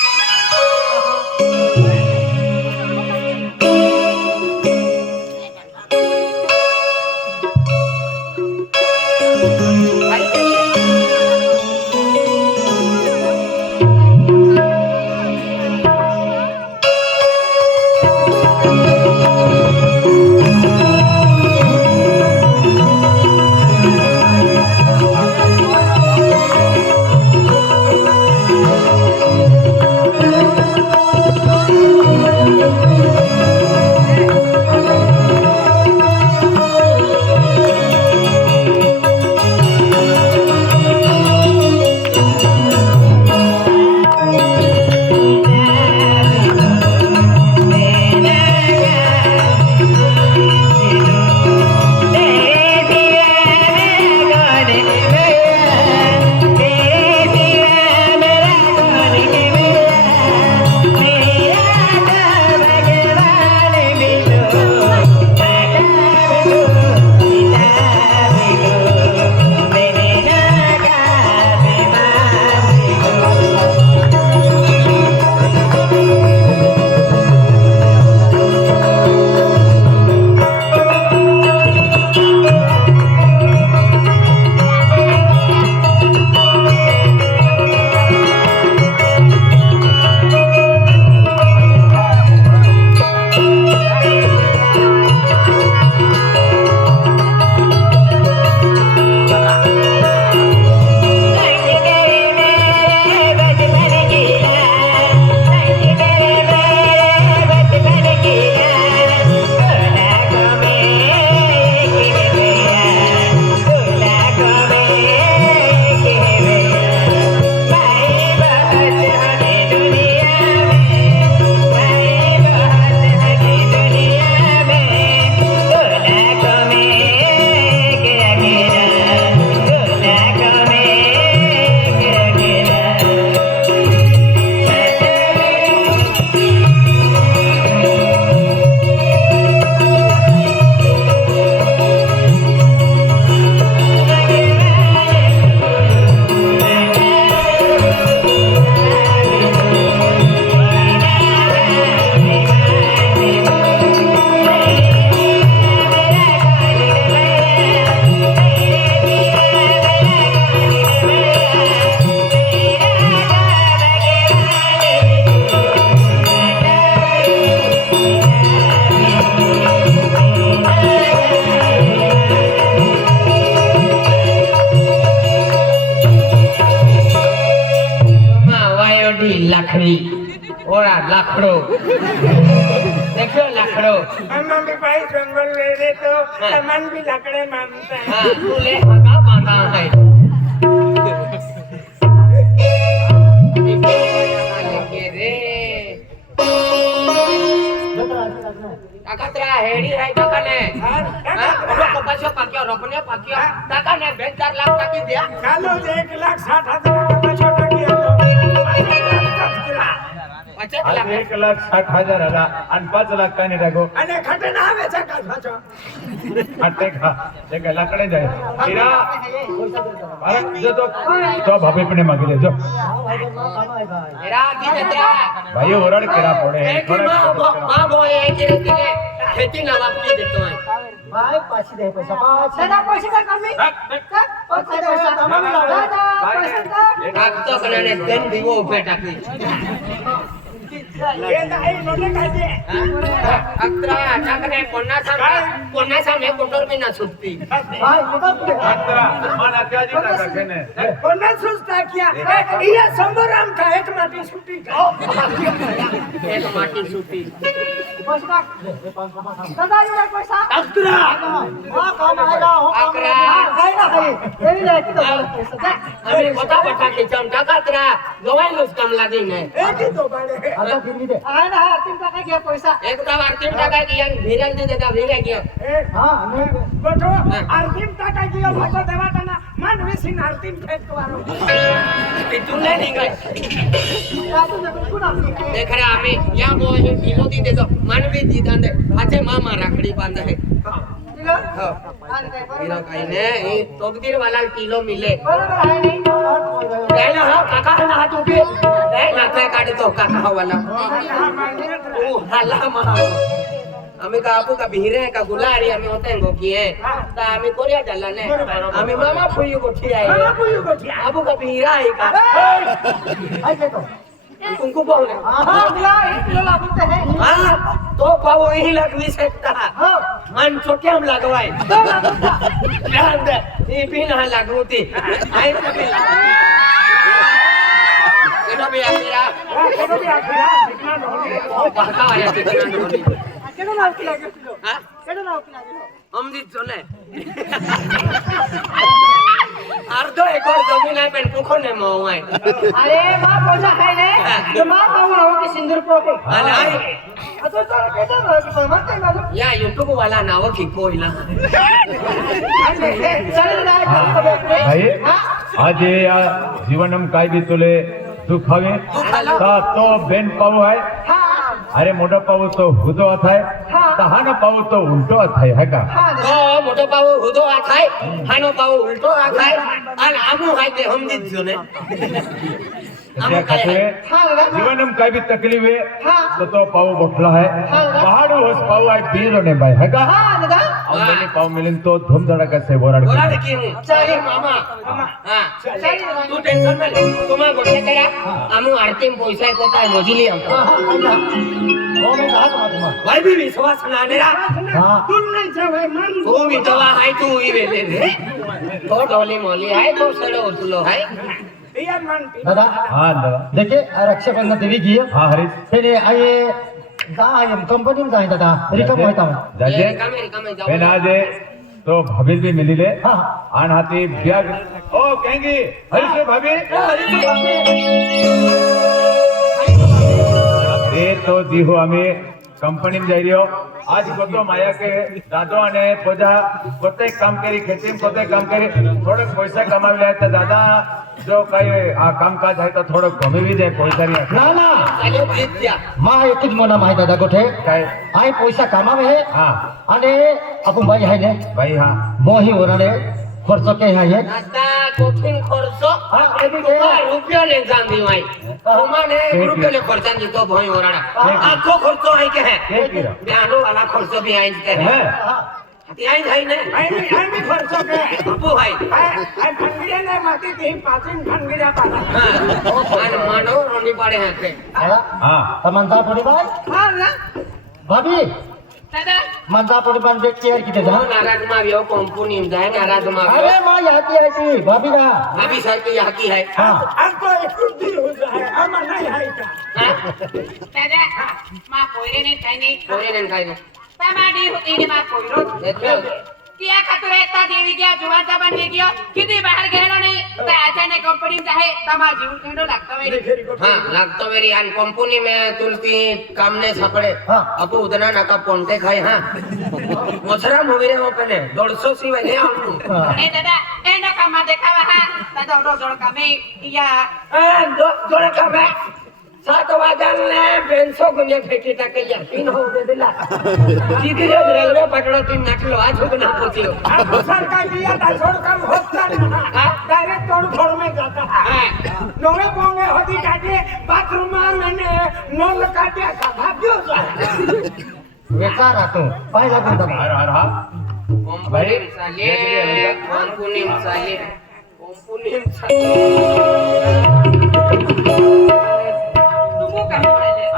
लाकड़ो देखो लाकड़ो हम भी भाई जंगल ले रहे तो मन भी लकड़े मानते हैं हाँ तू ले हगा बांधा है लेके रे काकत्रा हेडी है काकाने हां ओको पाछो पाक्यो रोपने पाक्यो काकाने 2-4 लाख टाकी दिया ચાલો 1,60,000 પાછો ટકી હતો 50 लाख 1,60,000 હતા અને 5 લાખ કાને રાખો અને ખટે ના આવે છે કાલ પાછો આટે ખા એક લાકડે જાય હીરા અરે જો તો ભાભી પણ માગી લેજો मेरा दी जत्रा ભાઈ ઓરડ કેરા પડે एक मां बोए एक रे खेती ना वापसी देतो है ભાઈ પાછી દે પૈસા પાછી દાદા પૈસા કા કમી પૈસા તમારે લાવો કાક તો કને ધન દીવો ઉભે टाकी એ દાઈ નોને કાજે अत्रा टाकने कोना सामे कोंडोर में ना छुटती ભાઈ મોટા પડે આતરા માન આત્યાજી ના રાખેને કોને સુસ્તા કિયા ઈયા સંબરામ का एक माटी छुट्टी का एक माटी छुटी પૈસા દાદા રે પૈસા અકરા હા કામ આયલા હો અકરા. કાઈ ના ખાઈ એવી લે કે પૈસા જા अरे बता बता के चम टाकत्रा गवाई लोस कम लागी ने એક તો બાડે આલા ફિરવી દે હા ના 3 ટકા ગયા પૈસા एक तो आरती टाका की यंग भीरल दे देता भीरे गया હા નહીં બટો આરતીમ ટાકા ગયો પાછો દેવાતાના મન વિસીન આરતીમ ફેંકવાનો तूने नहीं गए રાતો ને કોણ આપી देख रहा हमें या वो है ढीलो दी दे तो मन भी दी दांदे अच्छे मामा रखड़ी बांधे है કિલો हाँ આ કઈ हीरो कहीं ने ये तोकदीर वाला किलो मिले બરાબર હે નહીં कहना हाँ काका है ना हाथ उठे नहीं नाथे काटे तो काका वाला ओ हल्ला महा हमें का आपू का भीरे का गुलारी हमें होते हैं गोकी है ता हमें कोरिया डाला ने हमें मामा फुई को ठिया है आपू का भीरा है का આઈ કે તો कुंकू बोले હા મિલા 1 કિલો લાગતે હે हाँ तो पाव यही लगवी सकता હા मन छोटे हम लगवाए તો લાગતા ध्यान दे ये भी ना लगूती आई कभी केनो भी आखिरा કોનો બી આખીરા સિકના નોની ओ बाका आया कितना नोनी કેનો નામ કે લાગે કિલો हां કેનો નામ કે લાગે हम दी चले अर्धो एकड़ जमीन है पेन कुखो ने मोवाय અરે માં પૈસા ખાઈ લે તો માં પાઉ આવો કે સિંદૂર પોકે अरे आई આ તો તો કેતો કે મત કઈ બાજુ या यूट्यूब वाला नाव की कोइला ચાલ રાય ખબર ભાઈ આજે આ જીવનમ કાઈ બી તોલે દુખ આવે તો બેન પાવ है હા अरे मोटो पाव तो हुदो થાય તહાનો પાવ તો ઉલટો થાય હે કા तो मोटो पाव हुदो आ खाय हानो पाव उल्टो आ खाय अन आमु हाय ते हम दी जो ने એટલે ખાતે હા દાદા જીવનમ કાઈ બી તકલીફ હે હા તો પાવ બોટલા હે પહાડો હોસ પાવ આય પીરો ने भाई है का હા દાદા અમને પાવ मिलन तो धूम धड़का से बोराड़ बोला देखी हूं चली मामा हां तू टेंशन में ले तुम गोटे करा आमु आरती में पैसा को काय मोजिली हम ઓ મે કહા તમા भाई भी विश्वास ना नेरा હા તું નહીં જવે મન तू भी दवा हाय तू ही वेले रे तो डोली मोली हाय तो सड़ो उतलो हाय ઈયા મન દાદા हां दादा देखिए रक्षाबंधन देवी की हां हरीश फिर आए जायम कंपनी में जाए दादा रिकम होता हूँ जाजे रिका में जाओ बेन आजे तो भाभी भी मिली ले हाँ आन हाथी ब्याग ओ कहेंगी हरीश भाभी એ તો દીહો અમે કંપની જઈ રહ્યો આજ બધો માયા કે દાદો અને પોજા પોતે કામ કરી ખેતી પોતે કામ કરી થોડોક પૈસા કમાવી લે તો દાદા જો કઈ આ કામકાજ હોય તો થોડોક ગમી બી જાય પૈસા ની ना ना चलो जीत जा माँ एक ज मोना माय दादा गोठे काय आय पैसा कामावे है હા અને આપું ભાઈ है ने ભાઈ હા મોહી ઓરણે ખર્ચ કે है दादा कोठिन खर्चो हाँ एबी के रुपया ने जांदी वाई तुम्हारे रुपया ने खर्चा दी तो भई ओराड़ा आखो खर्चो है के है કે કીરા ब्यानो वाला खर्चो भी आई के है હે आई है ने આઈ ફરસો કે बापू भाई આ ફંગીરે ને માટી કે પાછીન ફંગીરા પાડા मान मानो रोनी पड़े हैं पे હા तमंता पड़ी भाई હા ના भाभी दादा मंता पड़ी बन देख केयर की दादा वो नाराज में भी हो कंपनी में जाए नाराज में भी अरे माँ याती है थी भाभी ना अभी सर की यहाँ की है हाँ આ તો એક દી હો જાય આમાં નહીં હાઈ કા दादा मा पोयरे ने काय नाही पोयरे ने काय नाही तमाडी होती ने मा पोयरो त्या खातर एकता देवी गया जुवाचा बनने गयो किती बाहेर गेलो नाही तर अचानक कंपनीत आहे तमा जीव खेळो लागतो वेरी हां लागतो वेरी आणि कंपनी में तुलती काम ने सापडे अपो उदना नाका पोंटे खाय हां मोछरा मोविरे हो पने 150 सी वने आउनु ए दादा ए न काम देखावा हां दादा जोड़ कामे या जोड़ कामे 7 वाजले बेंसो गुन्या फेटी टाके या 3 हो दे दिला सीधी रेल्वे पटड़ा 3 नाटलो आज हुकना पोचियो सरकार दिया था छोड़ काम होता ना डायरेक्ट तोड़ में जाता है नोवे पोंगे होती काटे बाथरूम में मैंने नल काटे का भाग्यो बेकार तू पाहिला कोणता हा भाई साले कंपनी साले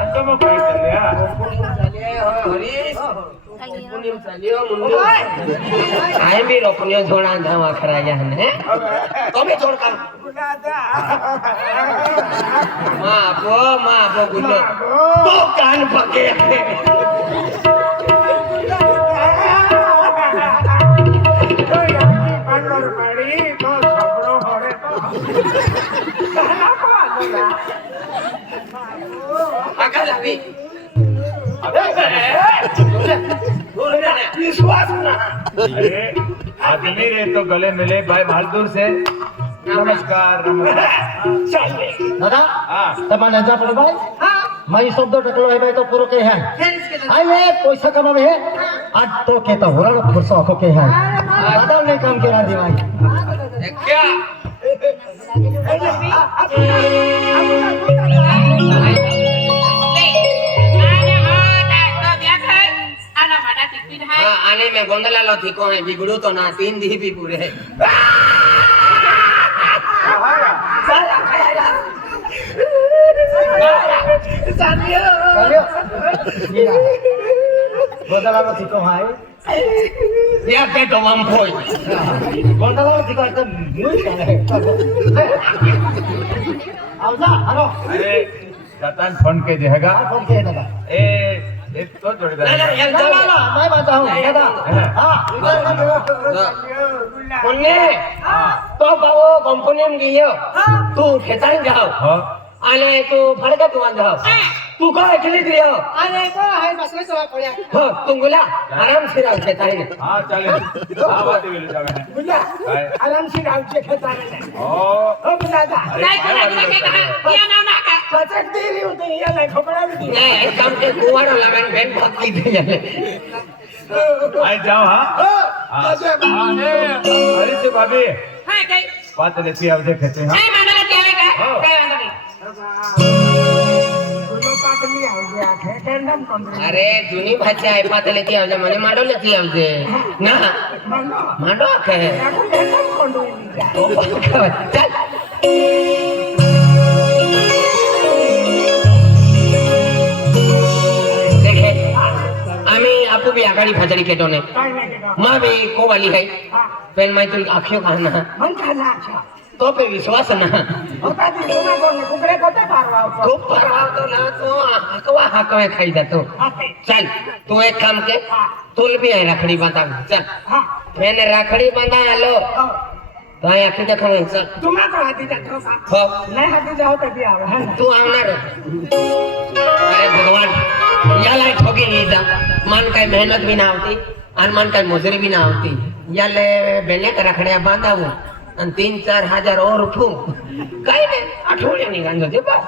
अंतम काय चालल्या आय भी रोकनियो छोड़ा धावा खराया है तो भी छोड़ काम मां आपो गुल्लो तो कान पके विश्वास ना अरे आदमी रे तो गले मिले भाई बहादुर से नमस्कार नमस्कार दादा हा तमाने जा पड़े भाई मैं शब्द टकलो है भाई तो पूरो के है आइए पैसा कमावे है आज तो के तो होरा फुरसा हो के है दादा ने काम केला दी भाई क्या आने में गोंदला लो ठीको है बिगड़ू तो ना 3 दी भी पूरे है बदला ठीक है या के तो हम फोई बदला ठीक है तो मुई है आउजा हेलो अरे शतान फोन के देगा फोन के दादा ए तो जोड़ीदार ना मैं बताऊं दादा हां बोलने तो बाबू कंपनी में गियो तू खेतान जाओ आले तू फड़का तू जाओ तू को अकेले दियो अरे तो है बस में सवा पड़या हो तुम गुला आराम से रहो खेतान में हां चले आवाज बोल जावे बुला आराम से राव के खेता में ओ बुला दा नहीं सुना के कहा या ना का पचक दे रही होती ये ले खबरा भी दी नहीं एक काम के कुवारो लगान बेन भक्ति दे जाले आई जाओ हां अरे से भाभी हां कई बात लेती आवजे खेते हां नहीं मानला क्या का काय वांदा नहीं दोनों पाक नहीं आ गया है टेंडम कंपनी अरे जूनी भाषा आहे पातले ती आवजे मने मांडो लेती आवजे ना मानो मांडो के याको टेंडम कंपनी चल देखे आम्ही आपू भी आगाडी फाजडी केटो ने काय नाही केलं मा भी को वाली है हां पेन माई तुल आखियो खाना मन खाना अच्छा तो पे विश्वास ना होता दी सुना कोने कुकरे कोते पारवा खूप परवाव तो ना तो हकवे खाई जातो हाते चल तू एक काम के तुल भी है रखड़ी बांधा चल हां मैंने रखड़ी बांधा लो तो आई आखी देखो चल तुम्हा को हाती जातो का हो नाही हाती जाओ तभी आवे है ना तू आवणार अरे भगवान याला ठोकी नाही जा मान काय मेहनत भी ना होती आणि मान काय मजुरी भी ना होती याले बेले रखड्या बांधावू आणि 3-4 हजार और उठू काय नाही आठवड्या निघालो ते बस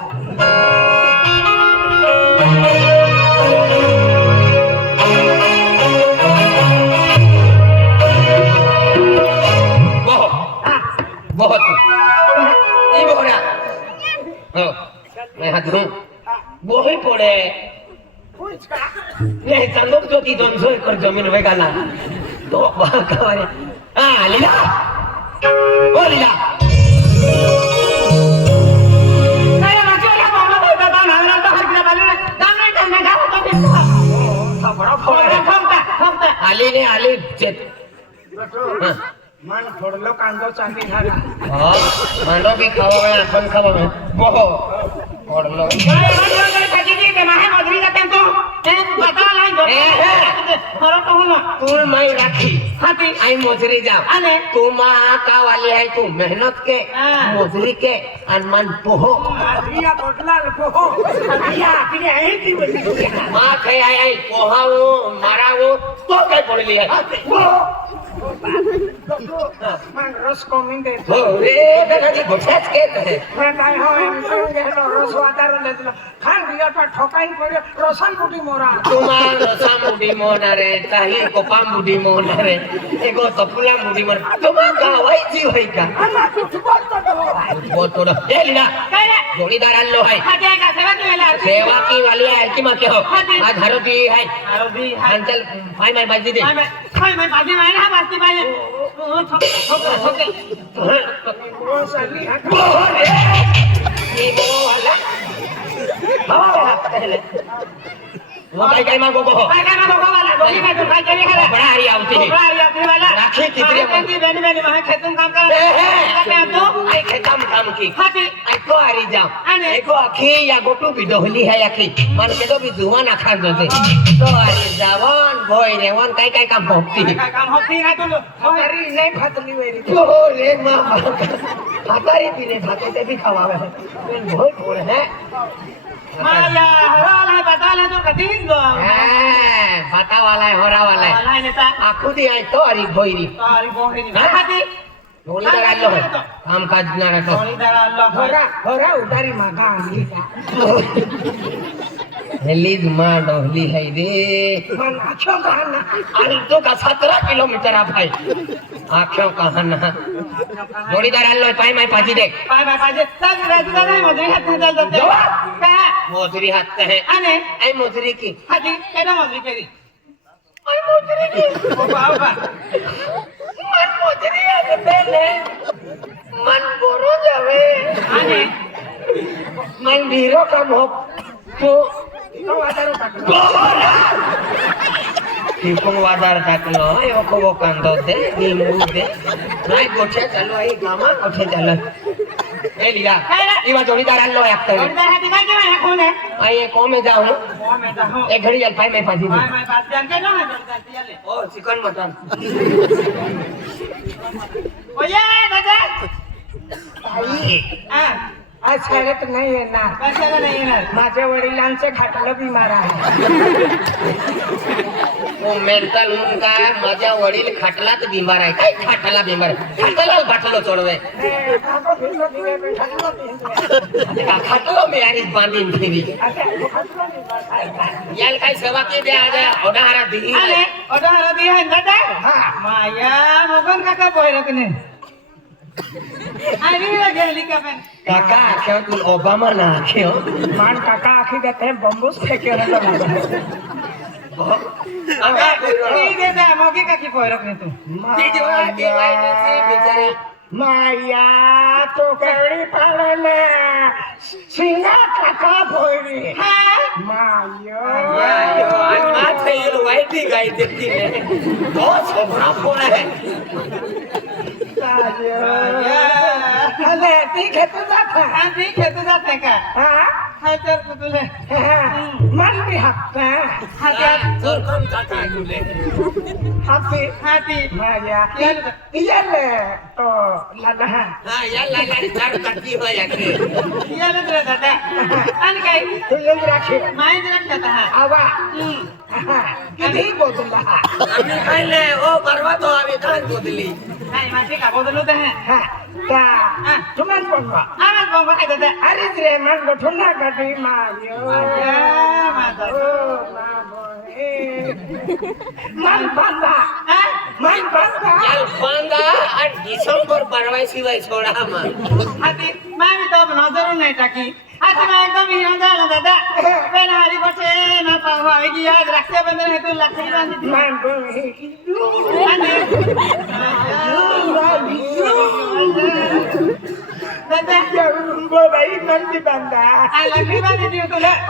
बहुत ये बोरा हो मैं हाथ धो वो ही पड़े पूछ का नहीं संदूक जो थी 200 एकड़ जमीन वेगाला तो बाकावारे हां लीला ओ लीला काय माझ्याला मामा बाबा नाना बाहेर गेला बाले दाम नाही गाव तो सबरा फोड़ा आली ने आली चेत मन फोड़लो कांदो चांदी झाला हां मांडो भी खावा आपण खावा बहो ઓળલો તું માઈ રાખી આઈ મોજરી જાવ તું માં કા વાલી આઈ તું મહેનત કે મોજરી કે અનમન પોહો માં કઈ આઈ પોહાવો મારાવો તો કઈ પડલી હો રે દાદાજી ગોઠાસ કે કહે તુમાર રસા મુડી મોનારે તાહી કોપા મુડી મોનારે એગો તપુલા મુડી મોર તુમા ગાવાઈ જી હોય કા બોતો એ લીના જોડીદાર આલ્લો હೈ સેવા કી વાલી હૈ કે માં કહો આ ધરોજી હૈ અંચલ ભાઈ મારી બાજી દે ये वो वाला वो काय मागो बहो बड़ा हरी आवती है राखी कितरे आई खेतम काम की आई को हरी जाओ आई को आखी या गोटू भी दोहली है आखी मन के तो भी जुआ ना खा दे तो हरी जावन भोई रेवन काय काय काम होती है हरी नहीं फातली वेरी तो रे मां हातारी भी नहीं खाते ते भी खवावे बहुत थोड़े हैं माया हराला बताला तो कठीन गो भाता वाला है होरा वाला है आखो दी आई तो हरी भोईरी खाती ढोलीदार आलो है काम काज ना रखो होरा उतारी मागा हेलीज मां ढोली है रे मन आँखों कहना अरे तो का 17 किलोमीटर आप भाई आँखों कहना ढोलीदार आलो है पाई माई पाजी देख सब राजदार है मजरी हाथ में चल जाते मोजरी हाथ है आई मोजरी की हाथी केना मजरी केरी आई मोजरी की ओ बाबा मन मोजरी आगे पहले मन बोरो जावे मन भीरो कम हो तो टिपंग वादार टाकलो यो को कांदो दे नींबू दे नाई गोठे चलो आई गामा गोठे चलो ए लिया इवा जोड़ीदार आलो है आपका जोड़ीदार हाथी का के मैं कौन है आई ये कौन में जाऊं एक घड़ी जल पाई मैं पाजी दे मैं बात जान के ना जोड़ीदार चले ओ चिकन मटन ओये दादा आई आज शाळेत नाही येणार कशाला नाही येणार माझ्या वडिलांचे खाटलं बी मारा वो मेंटल मुंगा माझ्या वडील खाटलात बिमार आहे काय खाटला बिमार खाटला बाटलो चोडवे खाटलो मी आणि बांधीन फिरी याल काय सेवा के दे आजा ओडाहारा दी अरे ओडाहारा दी है दादा माया मोगन काका बोलत नाही अरे गेली का पण काका क्यों तू ओबामा ना क्यों मान काका आखी देते बंबूस फेंके ठीक है ना मोगी का की बोलत नाही तू बिचारे माया तो कवडी पाळले सिंगा काका भोयरी मायो वाईटी गाय देखती है बहुत छोटा फोड़ा है अरे ती घेतो जात आम्ही खेत जाते का हा हाय तर तुले मन भी हत्ता हाती हाती माया इयाले तो लाला याला झाड काढती हो याके याला तर दादा आणि काय तू येऊन राखी माहिती राखता हा आवा किती बोलला आम्ही खायले ओ परवा तो आम्ही काय बोलली नाही माझे का बोलत होते हा ता तुम्हाला बोलवा आवाज बोल काय दादा अरे रे मन गठून ना गटी मायो माझा मन बांधा मन बांधा याल पांगा आणि डिसेंबर परवाय शिवाय सोडा मग हाती मामी तो नजर नाही टाकी हाती मा एकदम हिरो झाला दादा पेन हरी बसे ना पावा की आज रक्षाबंधन आहे तू लक्षात बांधी मन आणि वो भाई मंदी बंदा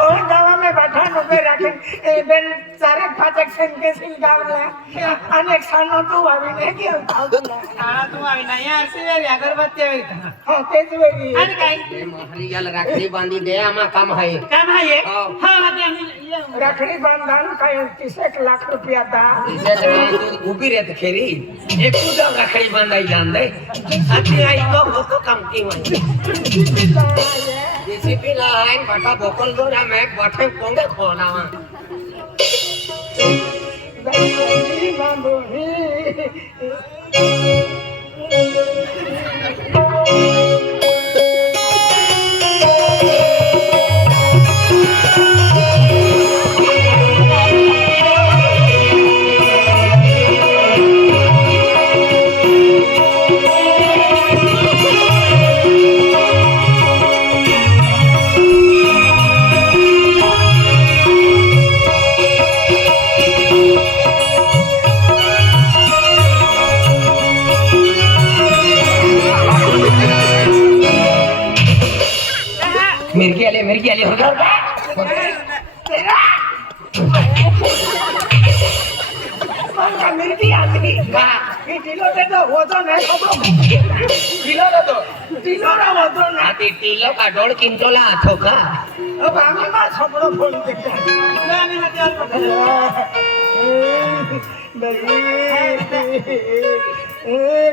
और गावा में बैठा नोके राखे ए बेन सारे फाटक सेन के सिल गावला अनेक सानो तू आवी ने की आवला हां तेच वेगी महारी याला राखडी बांधी दे आम्हा काम आहे राखडी बांधान काय 30 लाख रुपया दा उभी रेत खेरी एक तुझा राखडी बांधाई जान दे अति आई तो काम की जेसीपी लाइन बटा बोकल दो ना मैं बटे पोंगे खोनावा दही मांगोही मिर्गी आले हो गया मिर्गी आती का टीलो दे तो वो तो नहीं खबर किलो ना तो टीलो ना वो तो ना आती किलो का 1.5 क्विंटल आथो का अब आम्ही मा सगळं फोन देतो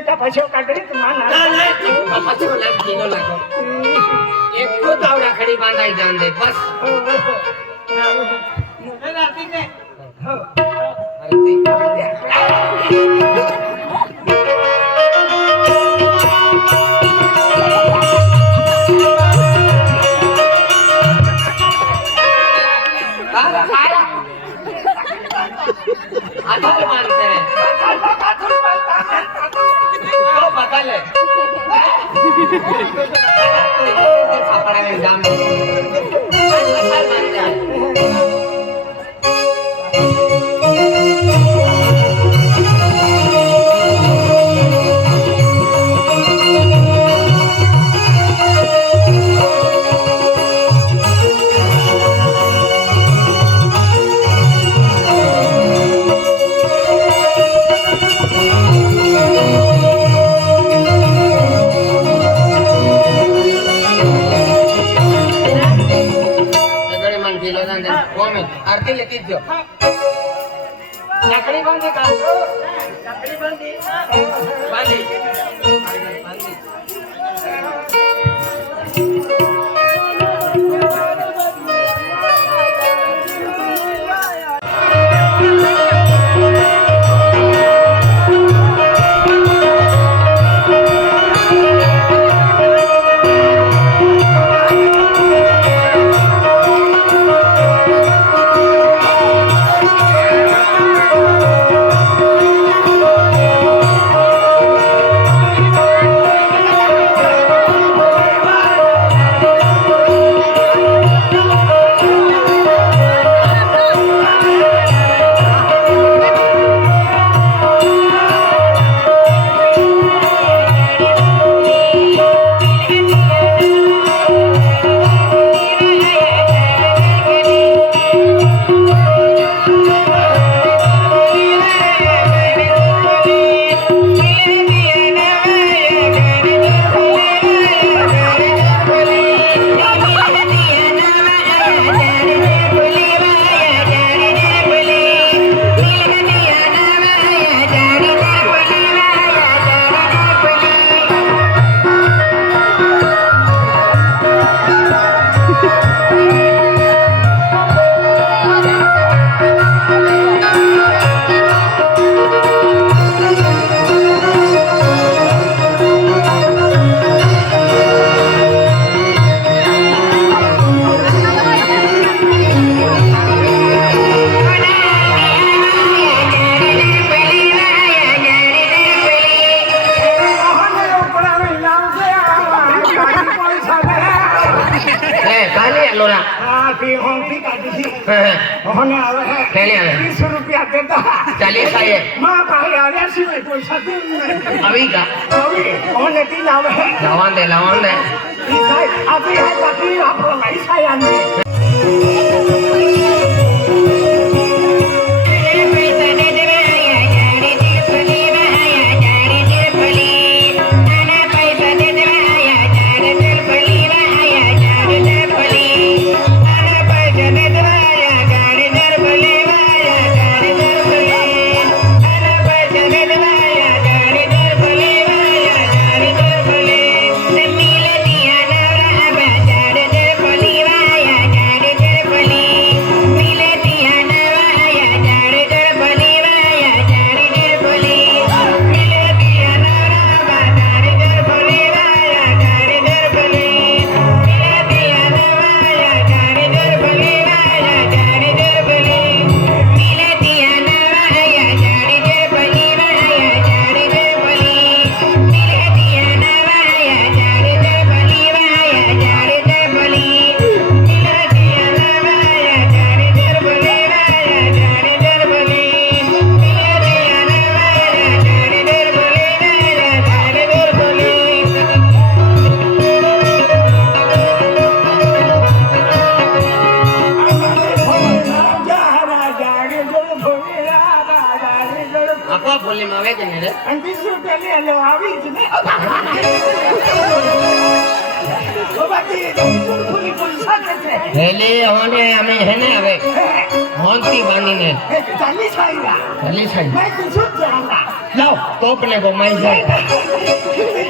का पैसे काढले तुम्हाला ना तू पापाचो ना किलो लागो एक को ताव राखडी बांधाई जान दे बस आधार मानते हैं तो बता ले सापड़ा में जाम आधार मानते हैं आरती लेके जो लाकडी बांधे का लाकडी बांधे बांधी ती होंगी काढली होने आवे है केने आवे? 30 रुपया देता 40 आए माँ भाई आया सी में पैसा दे अभी का अभी होने तीन आवे है लावान दे अभी है बाकी आप लोग ऐसा यानी आपा बोली में आवे के ने रे 20 रुपया ले लो आवी ने तो बाकी फुली पैसा देते हेले होने हमें है ने आवे होंती बानी ने 40 आएगा 40 है मैं कुछ जानला लाओ तोप ने को माई जाए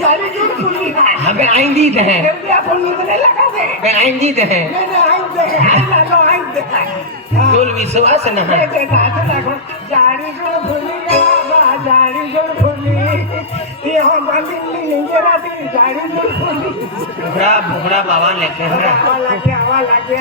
गाड़ी क्यों फुली है हमें आईंदी दे हैं रुपया फुली ने लगा दे मैं आईंदी दे हैं मैंने आई दे आई दे तोल विश्वास न है गाड़ी जो फुली गाड़ी जो फुली ये हम बंदी नहीं राती गाड़ी जो फुली भुगड़ा बाबा लेके हैं आवा लगे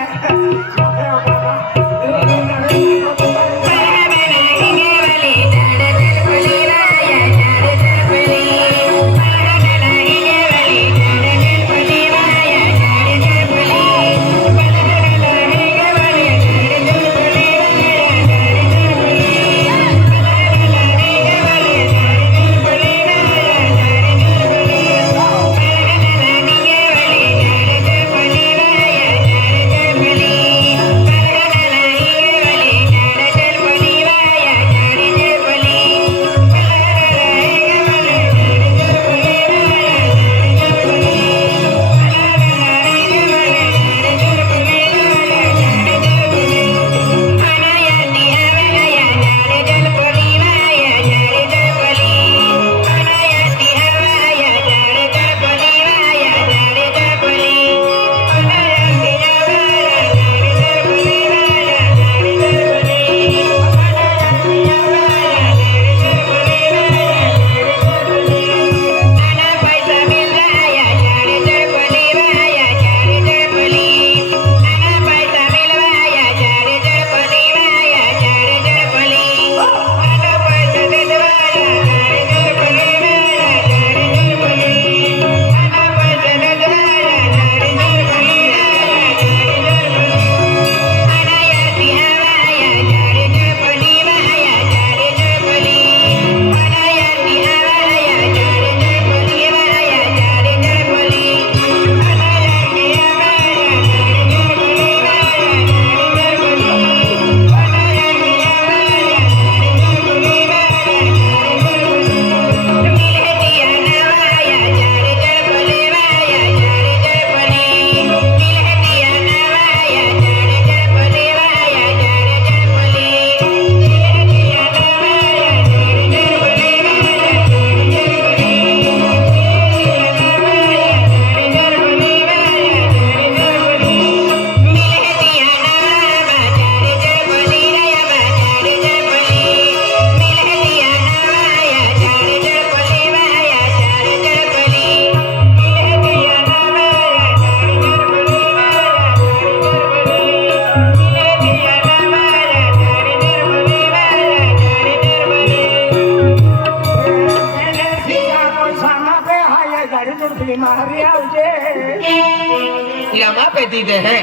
लमा पे दीदे हैं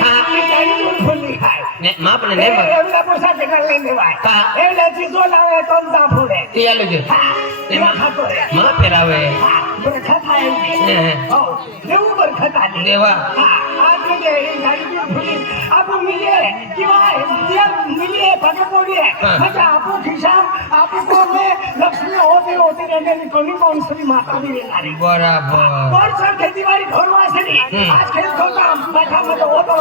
हाँ गाड़ी जो फुली है ને માપ ને ને માપ એમના પોસા કેટલા લઈ દેવાય હા. એટલે ચીજો લાવે તો તા ફોડે તે આલો જો એમાં ખાતો રે માં ફેરાવે બરખા થાય હે. હો એવું બરખા થાય દેવા આ કે એ ગાડી ફૂલી આપો મિલે કેવા જે મિલે પગે પોડીએ હા. મજા આપો ખિસા આપો કોને લક્ષ્મી હોતે રહેને કોની કોણ શ્રી માતા दी लेनारी બરાબર और सर खेतीबाड़ी ढोलवा से नहीं आज खेत खोता बैठा में तो होता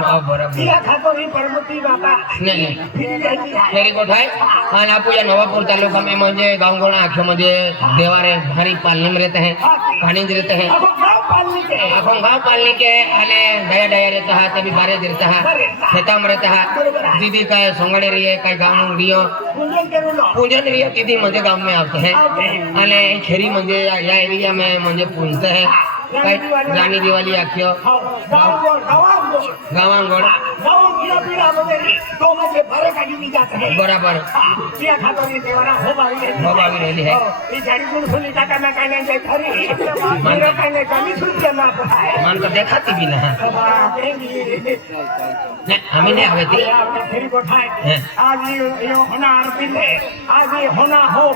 હા બરાબર दिया खातो नहीं परमती बाबा ને ને फिर जाती है फेरी कोठाय आणि आपू या नवापूर तालुका में म्हणजे गावगोणा आख्या मध्ये देवारे भारी पालनी में रहते हैं कहानी रहते हैं अब गाँव पालने के आपण गाव पालनी के आणि दया दया रहता है तभी बारे रहता है खेता में रहता है दीदी का सोंगड़े रही है काय गाँव रियो पूजन करो लो पूजन रियो दीदी म्हणजे गाव में आते हैं आणि खेरी म्हणजे या एरिया में म्हणजे पूजते हैं काय रानी दिवाळी आख्यो गावांगोड गाँव पीड़ा पीड़ा बदली तो मुझे भरे काटी नहीं जाते हैं बराबर दिया खातो नहीं देवाना हो बावी हो बावी रहली है ये गाड़ी गुण सुनी टाटा में कहने जाए खरी मेरा कहने कमी सुन के ना पाए मान तो देखाती भी ना अब आएंगे ने हमें नहीं आवे थी फिर कोठाए हैं. आज ये होना आरती है आज ये होना हो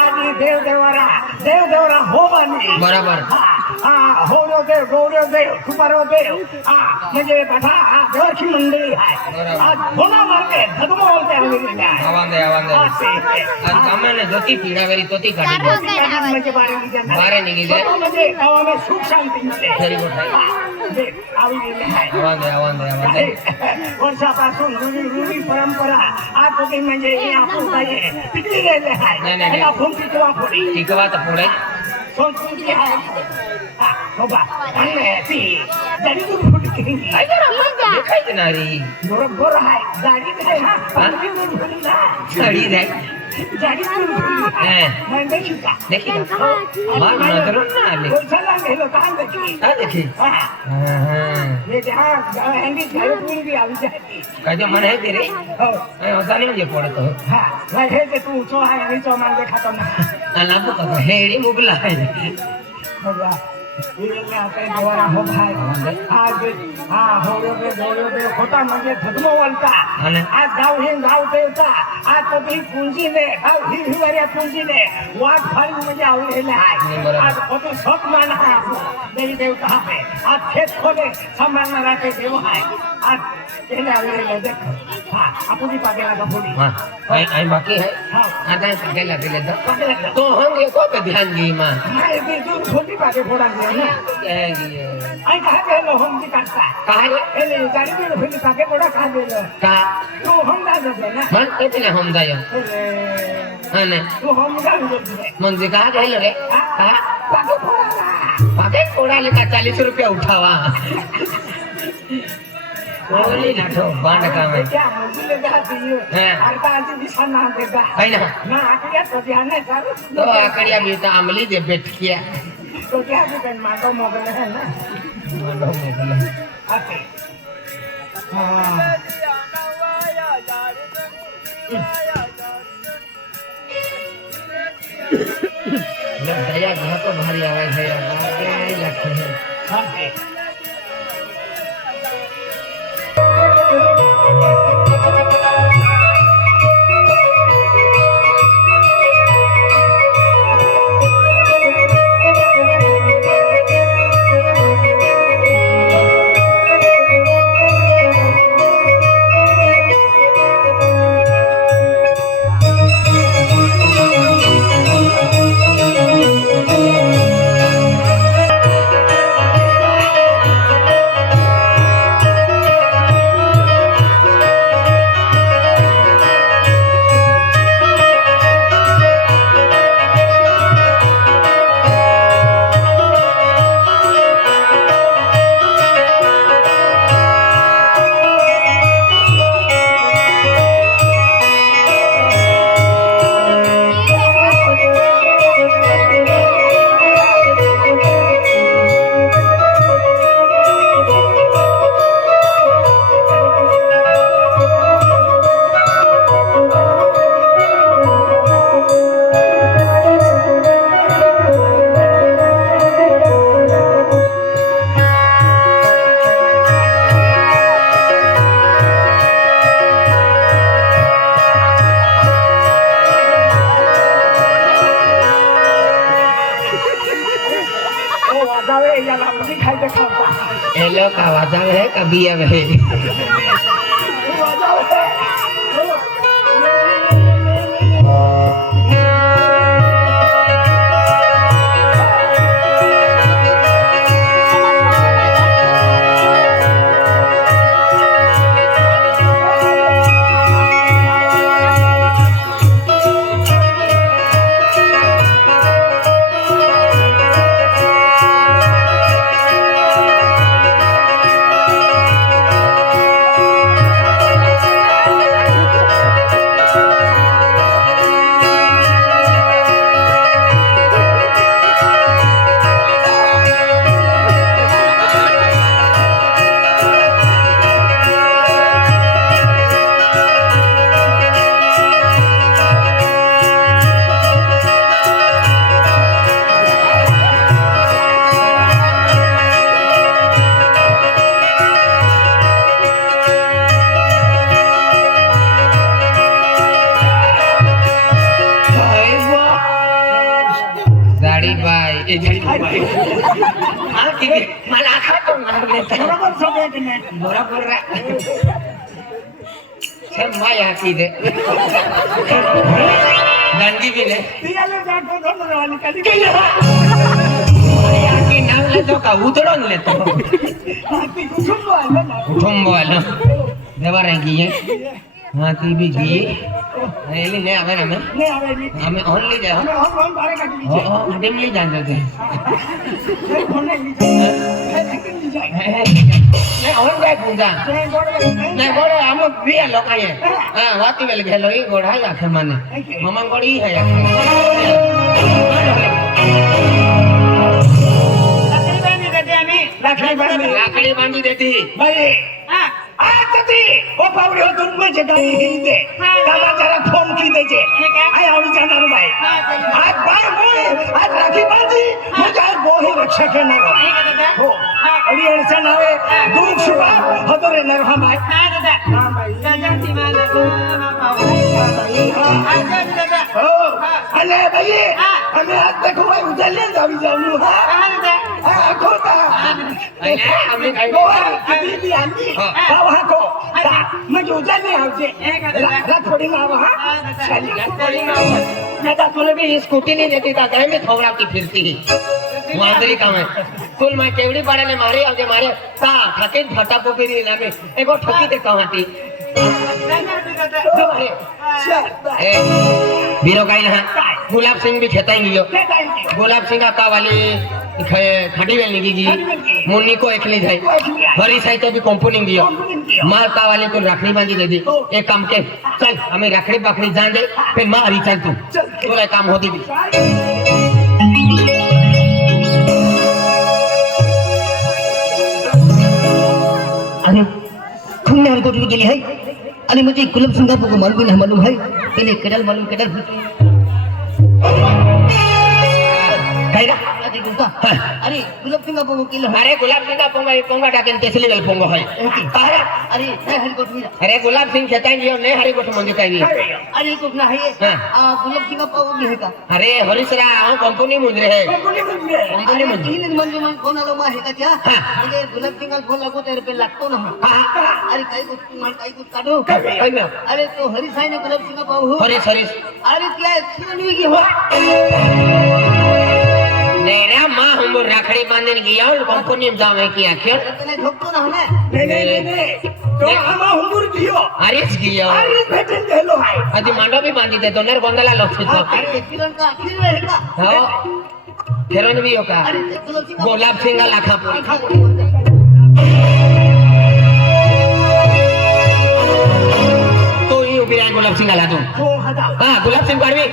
आज ये देव देवरा हो बनी बराबर हाँ होरो देव गौरव देव सुपरो देव हाँ मुझे बता देवर की मंडली है बराबर. आज होना मारते धर्म बोलते हैं आवांदे आवांदे आज गामे ने जोती पीड़ावेरी तोती काढी दे मुझे बारे में जानना बारे निघी दे मुझे गाँव में सुख शांति मिले फेरी कोठाय देख આવી ગયેલી है आवांदे आवांदे आवांदे वर्षापासून रूढी परंपरा आज होती म्हणजे हे आपण पाहिजे पिकली गेले आहे नाही, नाही. त्याला फोन पिकवा फोडी टिकवा तर पुढे संस्कृती आहे हा, हो बा आणि ती जरी तू फुटली देखायची ना रे बरोबर आहे गाडी आहे हा पाणी दूर फुटली ना साडी जाय गाडी दूर फुटली हा. नाही देखी का देखी का मार नजर ना आले वर्षाला गेलो का देखी का देखी हा हां हे जहा हँडी घालून भी आवी जाती काय जो मन है तेरे हो काय होता नाही म्हणजे पडतो हा नाही हे ते तू चो आहे आणि चो मांगे खातो ना आणि आपण का हेडी मुगला आहे बघा इरेला आता देवारा हो भाई आज हा होरे होता म्हणजे धर्मवंता आणि आज गाव हे गाव देवता आज तो ती पुंजीने गाव ही हिवाऱ्या पुंजीने वाट फाडी म्हणजे आवलेले आहे बरोबर. आज होतो सब मान हा देवी देवता आहे आज खेत खोले समान राखे देव आहे आज केले आवलेले देख हा आपुनी पागेला गफोडी हां आई बाकी है हा आता सगळ्याला दिले तर पागेला तो हम ये को पे ध्यान दी मां नाही ती दूर खोटी पागे फोडा दे ना कहेंगे आई कहा गेलो हम जी काटता कहा रे एले गाड़ी में फिर पाके बड़ा खा गेलो का तू हम ना दे ना मन कितने हम जायो हां ने तू हम ना दे म्हणजे का गेलो रे हा पाके फोडा पाके कोडाले का 40 रुपया उठावा ओली नाठो बांड काम है क्या मुझे दा दियो हाँ. अरता आज दिशा ना देगा है ना ना आकड़िया तो ध्यान है सर तो आकड़िया भी तो अमली दे बैठकिया तो क्या भी कर मांगो मोगले है ना मांडो मोगले आते हां दया घर को भारी आवाज है यार लगते हैं आते खाई देखा ये लोग का वादा है कभी अब है गाड़ी बाई हाँ किती मला खातो मारले बरोबर सगळे की नाही बरोबर सब माय आती दे दंडी भी ले तियाला जातो दोन वाली कधी याकी नाव लेतो का उतरून लेतो ती कुठून आलं ना उठून बोला देवा रंगी है हाँ ती भी गी एली ने आवे ना मैं नाही आवेली हमें ओनली जाओ हमें हम बारे का दी ओ डिमली जान दे फोन नाही ने ओन जाय पूजा नाही गोड नाही गोडे हम भी लोक आहे हां वाती वेल गेलो ई गोडा आखे माने ममन गोडी है लाकड़ी बांधी देती बाई आज ती ओ पावरी हो तुम में जगह ही दे काला जरा फोन की दे जे आय आवी जाणार बाई आज बाय मोय आज राखी बांधी मुझे आज बोही रक्षा के ना हो अडी अडचण नावे दुख सुखा हदरे नरहा बाई हां बाई हो अले बाई हमें आज देखो भाई उजले जावी जाऊ हां खोता हमें काय अभी भी आली वहाँ को मुझे उधर नहीं आवजे रात थोड़ी ना वहाँ चली मैं तो तुले भी स्कूटी नहीं देती था घर में थोड़ा की फिरती ही वांदरी काम है कुल मैं केवड़ी पाड़े ने मारे आगे मारे ता ठके फटा पोकेरी ना में एगो ठकी दे कहती ए बीरो काई ना गुलाब सिंह भी खेता ही गियो गुलाब सिंह का वाली खड़ी वेल निगी मुन्नी को एकली जाई हरी साई तो भी कंपनी गियो मार का वाले को राखड़ी बांधी दे दी एक काम के चल हमें राखड़ी बाखड़ी जान दे फिर मां हरी चल तू पूरा काम होती भी अरे खून हमको भी गेली है अरे मुझे गुलाब सिंह को मालूम नहीं मालूम है इन्हें केडल मालूम केडल कायरा अरे गुस्सा अरे गुलाब सिंह को किलो अरे गुलाब सिंह का पोंगा टाकेन तेसली वेल पोंगा है कायरा अरे नहीं हरिकोट में अरे गुलाब सिंह खेताएंगे और नहीं हरी गोठ मंदिर काई अरे कुछ ना है गुलाब सिंह का पाव भी है का अरे हरीसरा कंपनी मुंद्रे है कंपनी में कंपनी मुंद्रे तीन मन में फोन आलो मा है का क्या अरे गुलाब सिंह का फोन लागो तेरे पे लागतो ना अरे काही कुछ काढो काई ना अरे तो हरी साई ने गुलाब सिंह का पाव हो हरीस हरीस अरे क्या एक्सीडेंट हुई की हो नेरा मां हम राखड़ी बांधने गया और कंपनी में जावे की आखिर तने ठोकतो ना हने नहीं तो आमा हुंगुर दियो हरीस गया अरे भेटन गेलो हाय आधी मांडो भी बांधी दे तो नर बंदला लक्ष्य तो अरे एक्सीडेंट का आखिर में है का हां फेरन भी होगा अरे गुलाब सिंह का लाखा पूरी तो ही उबिरा गुलाब सिंह ला तू तो हदा हां गुलाब सिंह काढवी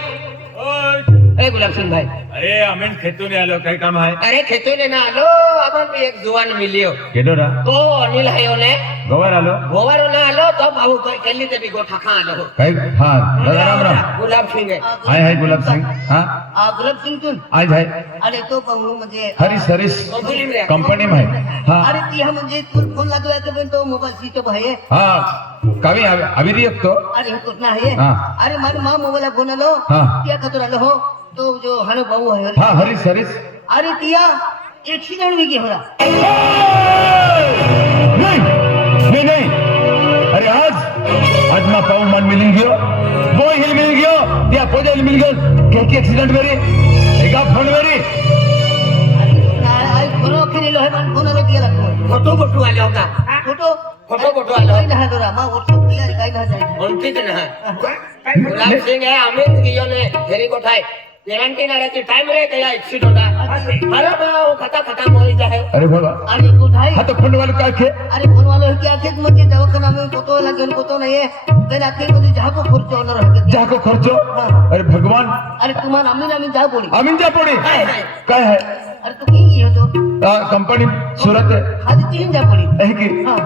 ए गुलाब सिंह भाई अरे आम्ही खेतून आलो काय काम आहे अरे खेतों ने ना आलो अपन भी एक जुवान मिलियो केडो रा तो अनिल है ने गोवर आलो गोवारो ना आलो तो बाबू तो केली ते भी गोठा खा आलो काय हां दादा राम राम गुलाब सिंह है आहे गुलाब सिंह हां गुलाब सिंह तू आज आहे अरे तो बहू म्हणजे हरीश हरीश कंपनी में कंपनी में आहे हां अरे ती हा म्हणजे तू फोन लागला तर पण तो मोबाईल स्विच ऑफ आहे हां कवी अभी तो अरे हे कुठं आहे हाँ। अरे मारे माँ मोबाईल फोन आलो हाँ। त्या खतर आलो हो तो जो हनो भाऊ आहे हां हरीश हरीश अरे तिया एक्सीडेंट भी किया नहीं अरे आज मा पाऊ मन मिल गयो वो हिल मिल गयो या पोजल मिल गयो के एक्सीडेंट मेरी एका फोन मेरी आई फोनो के लो है मन फोन रे किया लगो फोटो फोटो आले होता फोटो फोटो आले काही नाही दोरा मा व्हाट्सएप दिला काही नाही जाय म्हणते ते ना गुलाब सिंह है अमित गियो ने घेरी को ठाई गॅरंटी ना रहती टाइम रे गया एक्सीडेंट अरे बाबा खता खता मरी जाए अरे बाबा अरे कुठाई हा तो फोन वाले काय खे अरे फोन वाला है क्या खेत मध्ये दवाखाना में कोतो लागेल कोतो नाही आहे त्याला खेत मध्ये जाको खर्च होणार आहे जाको खर्चो अरे भगवान अरे तुम्हाला आम्ही जा पोडी आमीन जा पड़ी काय है अरे तू की होतो कंपनी सूरत है आधी तीन जा पोडी है की हां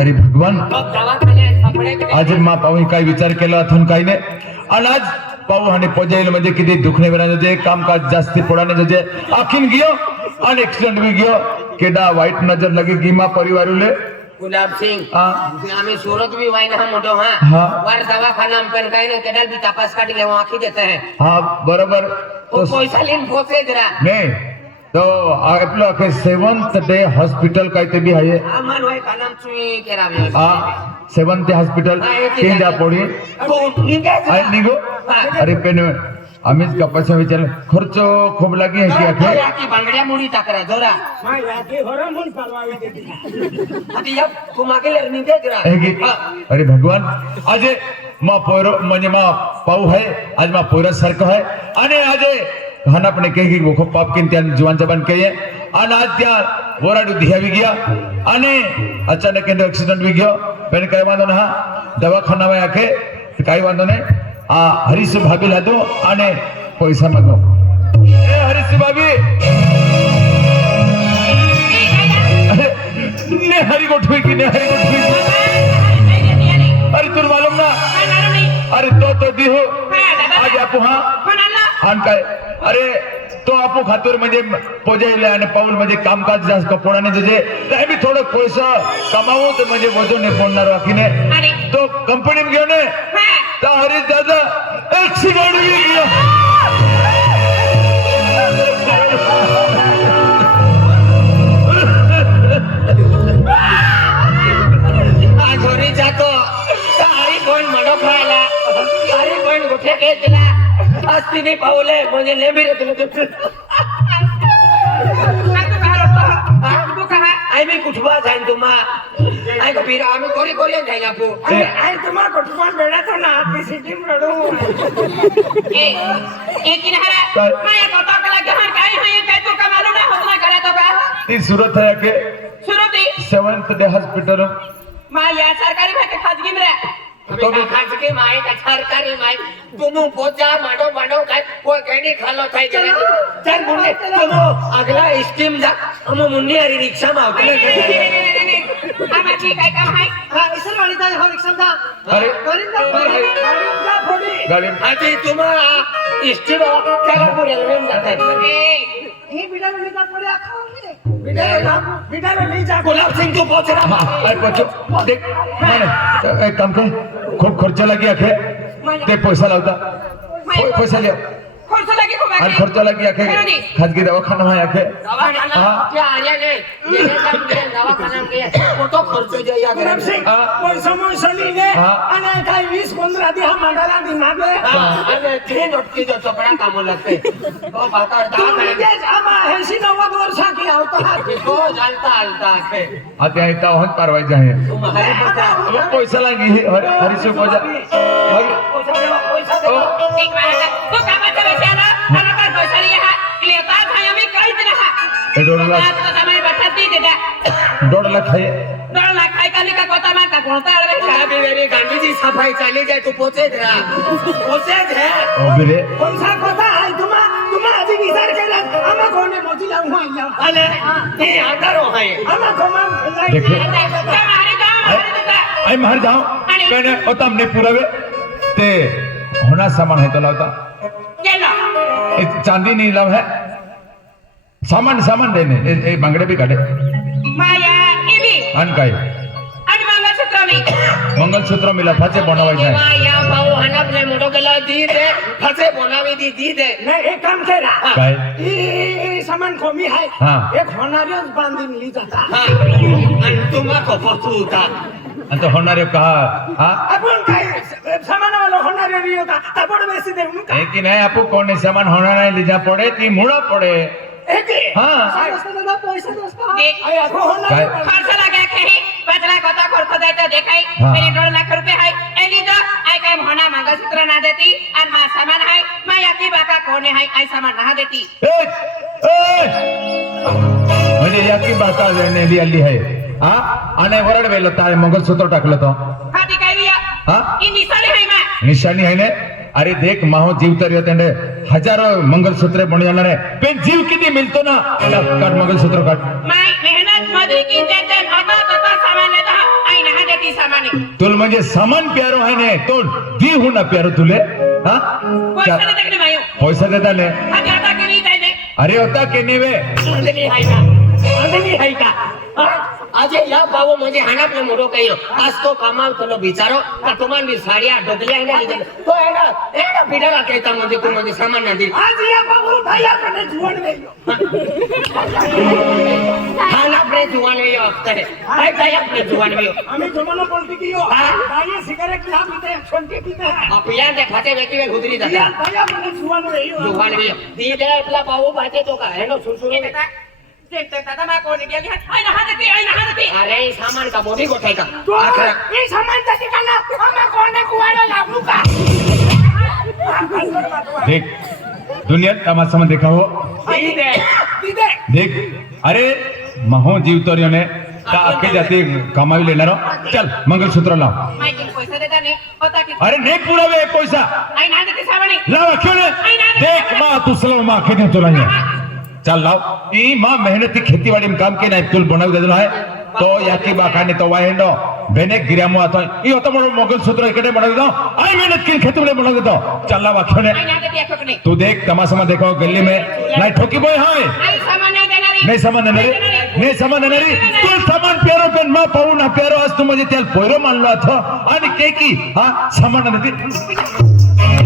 अरे भगवान दवाखाने सापडे आज मा पाहू काय विचार केला अथून काही नाही आणि आज पाहू आणि पोजाईल म्हणजे किती दुखणे वेळा जे कामकाज जास्ती पडाने जे आखिन गियो आणि एक्सीडेंट भी गियो केडा वाईट नजर लगी गिमा परिवारुले गुलाब सिंह हाँ आम्ही सूरत भी वाइन हम मोटो हाँ। हां वार दवाखाना में पर काही ना केडल भी तपास काटी ले आखी देते हैं हाँ बरोबर तो पैसा लेन पोसे जरा नहीं तो आपलं के 7th डे हॉस्पिटल काय ते भी आहे अमन होय का नाम चुई केरावे हा 7th डे हॉस्पिटल तीन जा पडी तो निघे आणि निघो अरे पेन आम्हीच कपासा विचार खर्च खूप लागी आहे की आखे की बांगड्या मुडी टाकरा जोरा आधी या तू मागे ले निघे जरा है की अरे भगवान आज मा पोरो म्हणजे मा पाऊ है आज मा पोरा सारखं है आणि आज खाना अपने कही वो खूप पाप किन त्यान जीवन जबान कहिए आणि आज त्या वराडू धियावी गया आणि अचानक केंद्र एक्सीडेंट भी गयो पेन काय वांधो ना दवाखाना में आके काय वांधो ने आ हरीश भाभी लादो आणि पैसा मागो ए हरीश भाभी ने हरी गोठवी की ने हरी गोठवी अरे तुला मालूम ना अरे तो दी हो आज आपू हा आणि काय अरे तो आपू खातूर म्हणजे पोजायले आणि पाऊल म्हणजे कामकाज जास्त कपोडाने जे ते बी थोडं पैसा कमावू तर म्हणजे वजन पडणार बाकीने तो कंपनी में घेऊन तर हरीश दादा एक्सीडेंट भी गया आज घरी जातो हरी कोण मडो खायला हरी कोण गोठे घेतला आज तिने पावले म्हणजे लेबी रे तुला आई मी कुठवा जाईन तुम्हा आई को फिर आम्ही कोरी कोरी जाईला पो आई तुम्हा कुठवा बेडा तो ना आपली सिटी रडू ए किनारा मैं कोता कला गहन काय है काय तो का मालूम ना होतना करे तो का ती सुरत है के सुरती 7th डे हॉस्पिटल मा या सरकारी में के खाजगी में तो भी खाजगी माई का सरकारी माई तुम पोचा माडो माडो काय कोई केडी खालो थाई जरे चल मुन्ने तुम अगला स्कीम जा हम मुन्ने हरी रिक्शा में आवते हम ठीक है काम है हां इसर वाली दा हो रिक्शा दा अरे जा फोडी गाड़ी आजी तुम स्टीम चला पूरे रेलवे में जाते हे बिडा में जा पड़े आखा बिटा में नहीं जा गुलाब सिंह तू पहुंच रहा अरे बच्चो देख मैंने एक काम कर खूप खर्च लगी आखे ते पैसा लावता पैसा लिया खर्च लगे को आणि खर्च लगी आखे खाजगी दवाखाना आहे आखे दवाखाना क्या आया ने ये काम के दवाखाना में वो तो खर्च जाया गुलाब सिंह पैसा मोसा लिहिले हा. आणि काय 20-15 दिहा मंडळा दी मागे आणि ट्रेन अटकी जो चपड़ा काम लगते तो बाता तुम्ही दा तेच आम्हा 80-90 वर्षा की आवता तो जानता आलता है आता इथं होत पारवायचं आहे तुम्हारे पता मग पैसा लागी हरीश पोजा पैसा दे एक बार तो काम करे ना अरे का पैसा लिया है लेता था हमें कई दिन है 1.5 लाख तो हमें बटती देता 1.5 लाख है 1.5 लाख खाई का लिखा कोता मार का कोणता अरे क्या भी मेरी गांधी जी सफाई चली जाए तू पोचे है ओ बिरे पैसा कोता आहे तुम्हा आधी विचार केला आम्हा कोणी मोठी लावून आल्या अरे ये आदर हो है आम्हा कोमा देखिए हमारे गांव आई मार जाओ मैंने होता हमने पुरावे ते होना सामान है तो लावता ये लो चांदी नहीं लाव है सामान देने ए बांगडे भी काढे माया इबी आणि काय आणि मंगळसूत्र नाही मंगलसूत्र मिला फाचे बनवायचं तेव्हा आहे या भाऊ हनपले मोठो केला दी दे फसे बनावी दी दे नाही एक काम करा काय ही सामान कमी आहे हा. एक होणारच बांधून ली जाता हा आणि तुम्हा कपतू होता आणि तो होणारे कहा हा आपण काय सामानावाला होणार होता आपण बेसी देऊ का है कि नहीं आपको कौन सामान होना नहीं लीजा पड़े ती मुड़ा पड़े एक हाँ पैसा दोस्ता देख. अरे आपण होणार काय? खर्च लागा काही 5 लाख होता खर्च द्यायचा देखाई हा. मेरे 2 लाख रुपये आहे एली जो आय काय म्हणा मंगळसूत्र ना देती आणि मा सामान आहे मा याती बाका कोणे आहे आय सामान ना देती ए, म्हणजे याकी बाता नेली आली आहे हा आणि वरड वेल ताय मंगलसूत्र टाकलं तो हा ती काय विया हा ही निसाली आहे मा निशानी है ने अरे देख माहो जीव तर येते हजारों मंगलसूत्र बन जाणार आहे पण जीव किती मिळतो ना काट मंगलसूत्र काट माय मेहनत मध्ये की त्याचे होता तसा सामान लेता आय ना देती सामान तुल म्हणजे सामान प्यारो आहे ने तो जीव हो ना प्यारो तुले हा पैसा देते की मायो पैसा देता ने हा आता की नाही जायने अरे होता के नेवे अंधली आहे का अंधली आहे का आज या भाऊ म्हणजे हाणापले मोठो काही आज तो कमावतो बिचारो का तुम्हाला साड्या डोकल्या आहे ना तो आहे ना पिढाला कहता म्हणजे तू म्हणजे सामान ना दे आज या बाबू भैया कडे जुवण वेयो हाणापले जुवान वेयो असते काय काय आपले जुवान वेयो आम्ही जमाना बोलते की यो हा. काय सिगारेट ला पिते छोटे पिते आपल्या त्या खाते व्यक्ती गुजरी या जातात भैया कडे जुवण वेयो जुवान वेयो ती दे आपला भाऊ भाते तो का है ना सुरसुरी अरे सामान का मोठी गोष्ट आहे का तो आखरा. हे सामानच्या ठिकाणी आम्हा कोणे कुवायला लागू का देख दुनिया तमाशा में देखा हो ती दे. तिथे देख अरे महो जीव तो ने का आके जाते कमावी लेणार चल मंगलसूत्र लाव माहिती पैसा देता नाही होता की अरे नहीं पूरा वे पैसा आई ना देते सामान लाव क्यों ने देख माँ तू सलाम माँ के दे तुला चल लाव ई माँ मेहनती खेतीवाड़ी में काम के ना तुल बनाव दे है तो याकी बाकाने तो वाहेंडो बेने गिरामो आता ई होता बड़ो मंगलसूत्र इकडे बनाव दो आई मेहनत की खेती में बनाव दो चल लाव क्यों ने आई ना देते एक नाही तू देख तमाशा में देखो गली में नहीं ठोकी बोय हाय आई सामान नाही देणारी नहीं सामान देणारी नहीं सामान देणारी तू सामान प्यारो पण मा पाहू ना प्यारो आज तू म्हणजे त्याला पोयरो मानलो अथो आणि के की हा सामान देते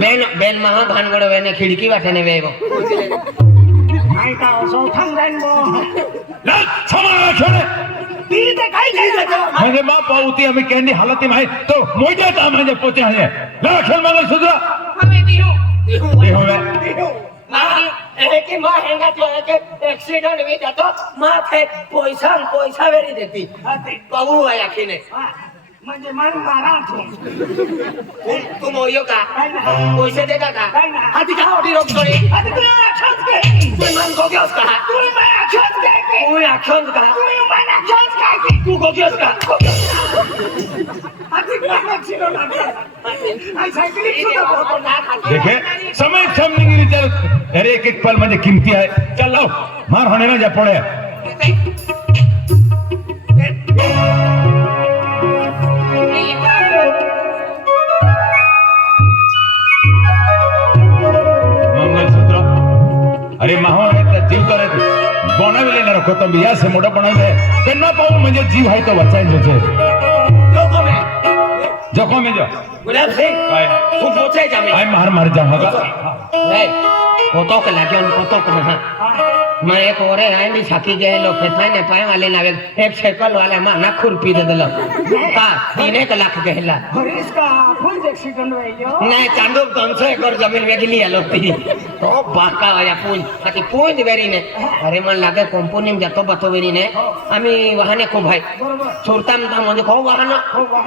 बेन बेन महा भानगड वेने खिडकी वाटणे वेगो नाही का असं थांब जाईन बो ला सामान छोड़े तिथे काय काय जातं म्हणजे मा पाहू ती आम्ही कॅन्डी हालती माही तो मोठे काम म्हणजे पोते आहे ला खेळ मंगलसूत्र हमें दिहू हे होवे मारी की मा हेंगा तो एक एक्सीडेंट वे जातो मा थे पैसा वेरी देती कहू आहे आखिने म्हणजे मन मारा तू तू मोयो का काय ना पैसे देता का काय ना आधी का ओटी रोक करे आता तू आख्याच घे तू मन गोग्योस का तू मला आख्याच घे तू आखोंद का तू मला आख्याच घे तू गोग्योस का आधी मला चिरो लागला आई सायकली सुद्धा बोलतो देखे समय क्षम निगिरी चल अरे एक एक पल म्हणजे किमती आहे चल लाव मार होणे ना जा पडे मंगलसूत्र अरे माहो आहे जीव तर बनविले ना रखो तो या से मोठा बनवले त्यांना पाहून म्हणजे जीव आहे तो वाचायचं जोखो में जो गुलाब सिंह काय तू पोचे जामे आय मार जाऊंगा ए फोटो के लागे उन फोटो को ना मैं एक और है नहीं छाकी गए लोग फेथाई ने पाए वाले ना एक साइकिल वाले मां ना खुरपी दे दलो का 3 लाख गहला हरीश का फुल एक्सीडेंट व्हायलो नहीं चांदो 200 एकड़ जमीन वेगली आलो ती तो बाका आया पूंज आती पूंज वेरी ने अरे मन लागे कंपनी में जातो बतो वेरी ने आम्ही वाहने खूप भाई चोरताम ता म्हणजे खो वाहन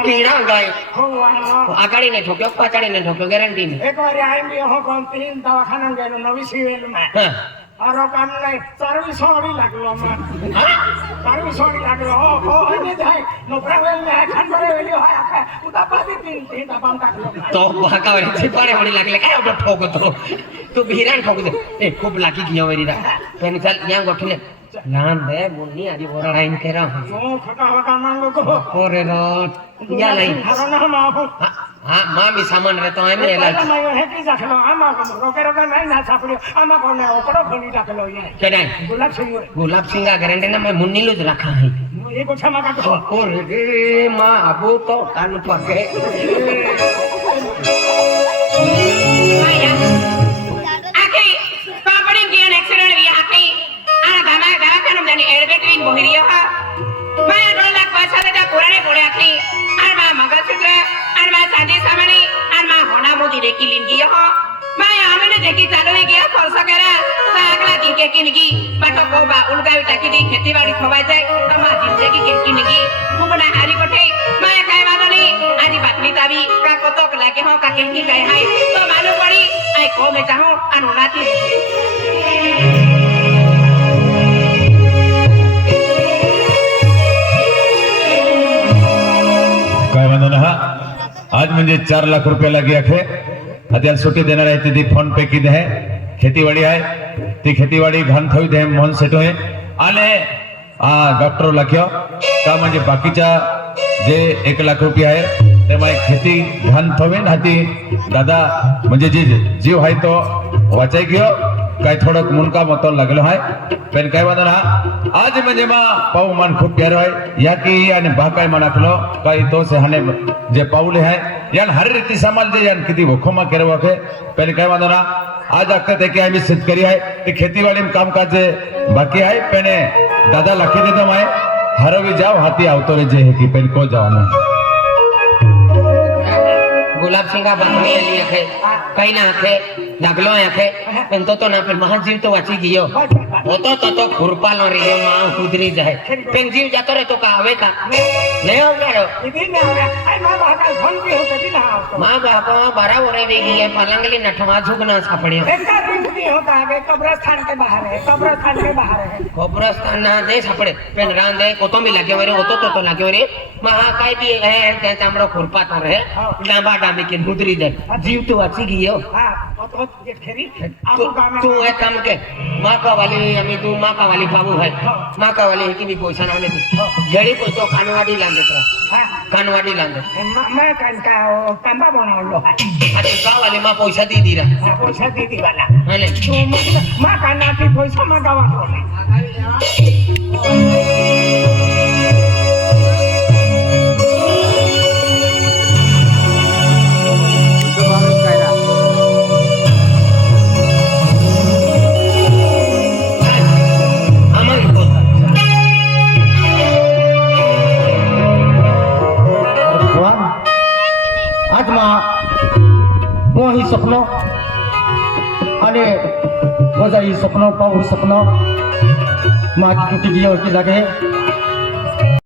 कीड़ा गाय हो वाह आगाडी ने ठोक्यो पाचाडी ने ठोक्यो गॅरंटी ने एक बार आई मी हो कंपनी दवाखाना गेलो नवी सिव्हिल में हां अरे काम नाही चारवी सोडी लागलो मग चारवी सोडी लागलो हो आणि जाय नोकरा वेळ नाही खानबरे वेळी होय आता उदा पादी तीन दाबाम टाकलो तो बाका वेरी चिपारे होडी लागले काय एवढं ठोकतो तू भिरान ठोकतो ए खूप लाकी किया वेरी दा पण चल या गोठले लहान बे मुन्नी आधी बोरा राईन केरा हो खटा खटा मांगो को ओरे रो या नाही हरना माहो હા માં બી સામાન રહેતો હોય ને પહેલા માયો હેકી રાખલો આમાં રોકે રોકે નહીં ના સાપડ્યો આમાં કોને ઓકડો ખોલી રાખલો યાર કે નહીં ગુલાબ સિંહ ગુલાબ સિંગા ગરંડે ના મેં મુન્નીલું જ રાખા હે એ ગોછામાં કાઢો ઓરે માં આબો તો કાન પકે આખી પાપડી ગિયન એક્સિડન્ટ વી આખી આ ગામા દવાખાનું જાની એડમિટ વીન બોહરિયો હા મેં 2 લાખ પાછા દેતા પુરાણે પોડે આખી আর মা মগসূত্র আর মা চাঁদি সামনি আর মা হোনা মোদি রেকি লিনগি হো মা আমেনে দেখি চালু হয়ে গিয়া খরচা করা পাগলা দিকে কিনগি পাটো কোবা উলগাই টাকি দি खेती বাড়ি খবাই যায় আমা জিন্দগি কে কিনগি মুবনা হারি কোঠে মা কাই মাননি আদি বাতনি তাবি কা কতক লাগে হো কা কিনগি গায় হাই তো মালুম পড়ি আই কোমে চাহু আনুনাতি काय म्हणतो ना हा आज म्हणजे 4 लाख रुपये लागे आखे आता सुट्टी देणार आहे ती फोन पे की आहे खेतीवाडी आहे ती खेतीवाडी घाण थोई दे मोहन सेटो आहे आणि डॉक्टर लख्यो का म्हणजे बाकीच्या जे 1 लाख रुपये आहे तेव्हा खेती घाण थोवे ना ती दादा म्हणजे जे जीव आहे तो वाचाय घेऊ काय थोडं मुनका मतो लागलो आहे पण काय वादन हा आज म्हणजे मा पाऊ मन खूप प्यारो आहे या की आणि बाकाय मनाकलो काही तो से हने जे पाऊले आहे यान हर रीती समाज जे यान किती वखोमा करवा के पण काय वादन हा आज अक्का ते की आम्ही शेतकरी आहे ते खेतीवाडी कामकाज बाकी आहे पण दादा लखी देतो माय हरवी जाव हाती आवतो रे जे की पण को जाव ना गुलाब सिंगा बातमी आली आखे कई ना आखे लागलो आखे पण तो ना पण महाजीव तो वाची गियो होतो तो खुरपालो रे मां कुदरी जाए पण जीव जातो रे तो का आवे का नहीं आवलो इदी में आ आई मां बाका फोन की होते भी ना आवतो मां बापा 12 ओरे वे गई पलंगली नठवा झुकना सापड़ियो एका दिन भी होता है कब्रिस्तान के बाहर है कब्रिस्तान के बाहर है कब्रिस्तान ना दे सापड़े पण रांदे कोतो भी लगे वरे होतो तो लगे वरे महा काय भी है ते चामड़ो खुरपा तो रहे डांबा डांबी के कुदरी जाए जीव तो वाची गियो हां तो ये फेरी आपको काम तू एक काम के माँ का वाली अमी तू माँ का वाली बाबू है माँ का वाली है कि भी पैसा ना देती जड़ी को तो कानवाड़ी लान देता हां कानवाड़ी लान दे मैं कान का तंबा बनाओ लो है अरे का वाली माँ पैसा दी दी रहा पैसा दीदी वाला अरे तो मां का नाती पैसा मंगावा ही स्वप्न आणि माझा ही स्वप्न पाहू स्वप्न माग टूटी गई की लगे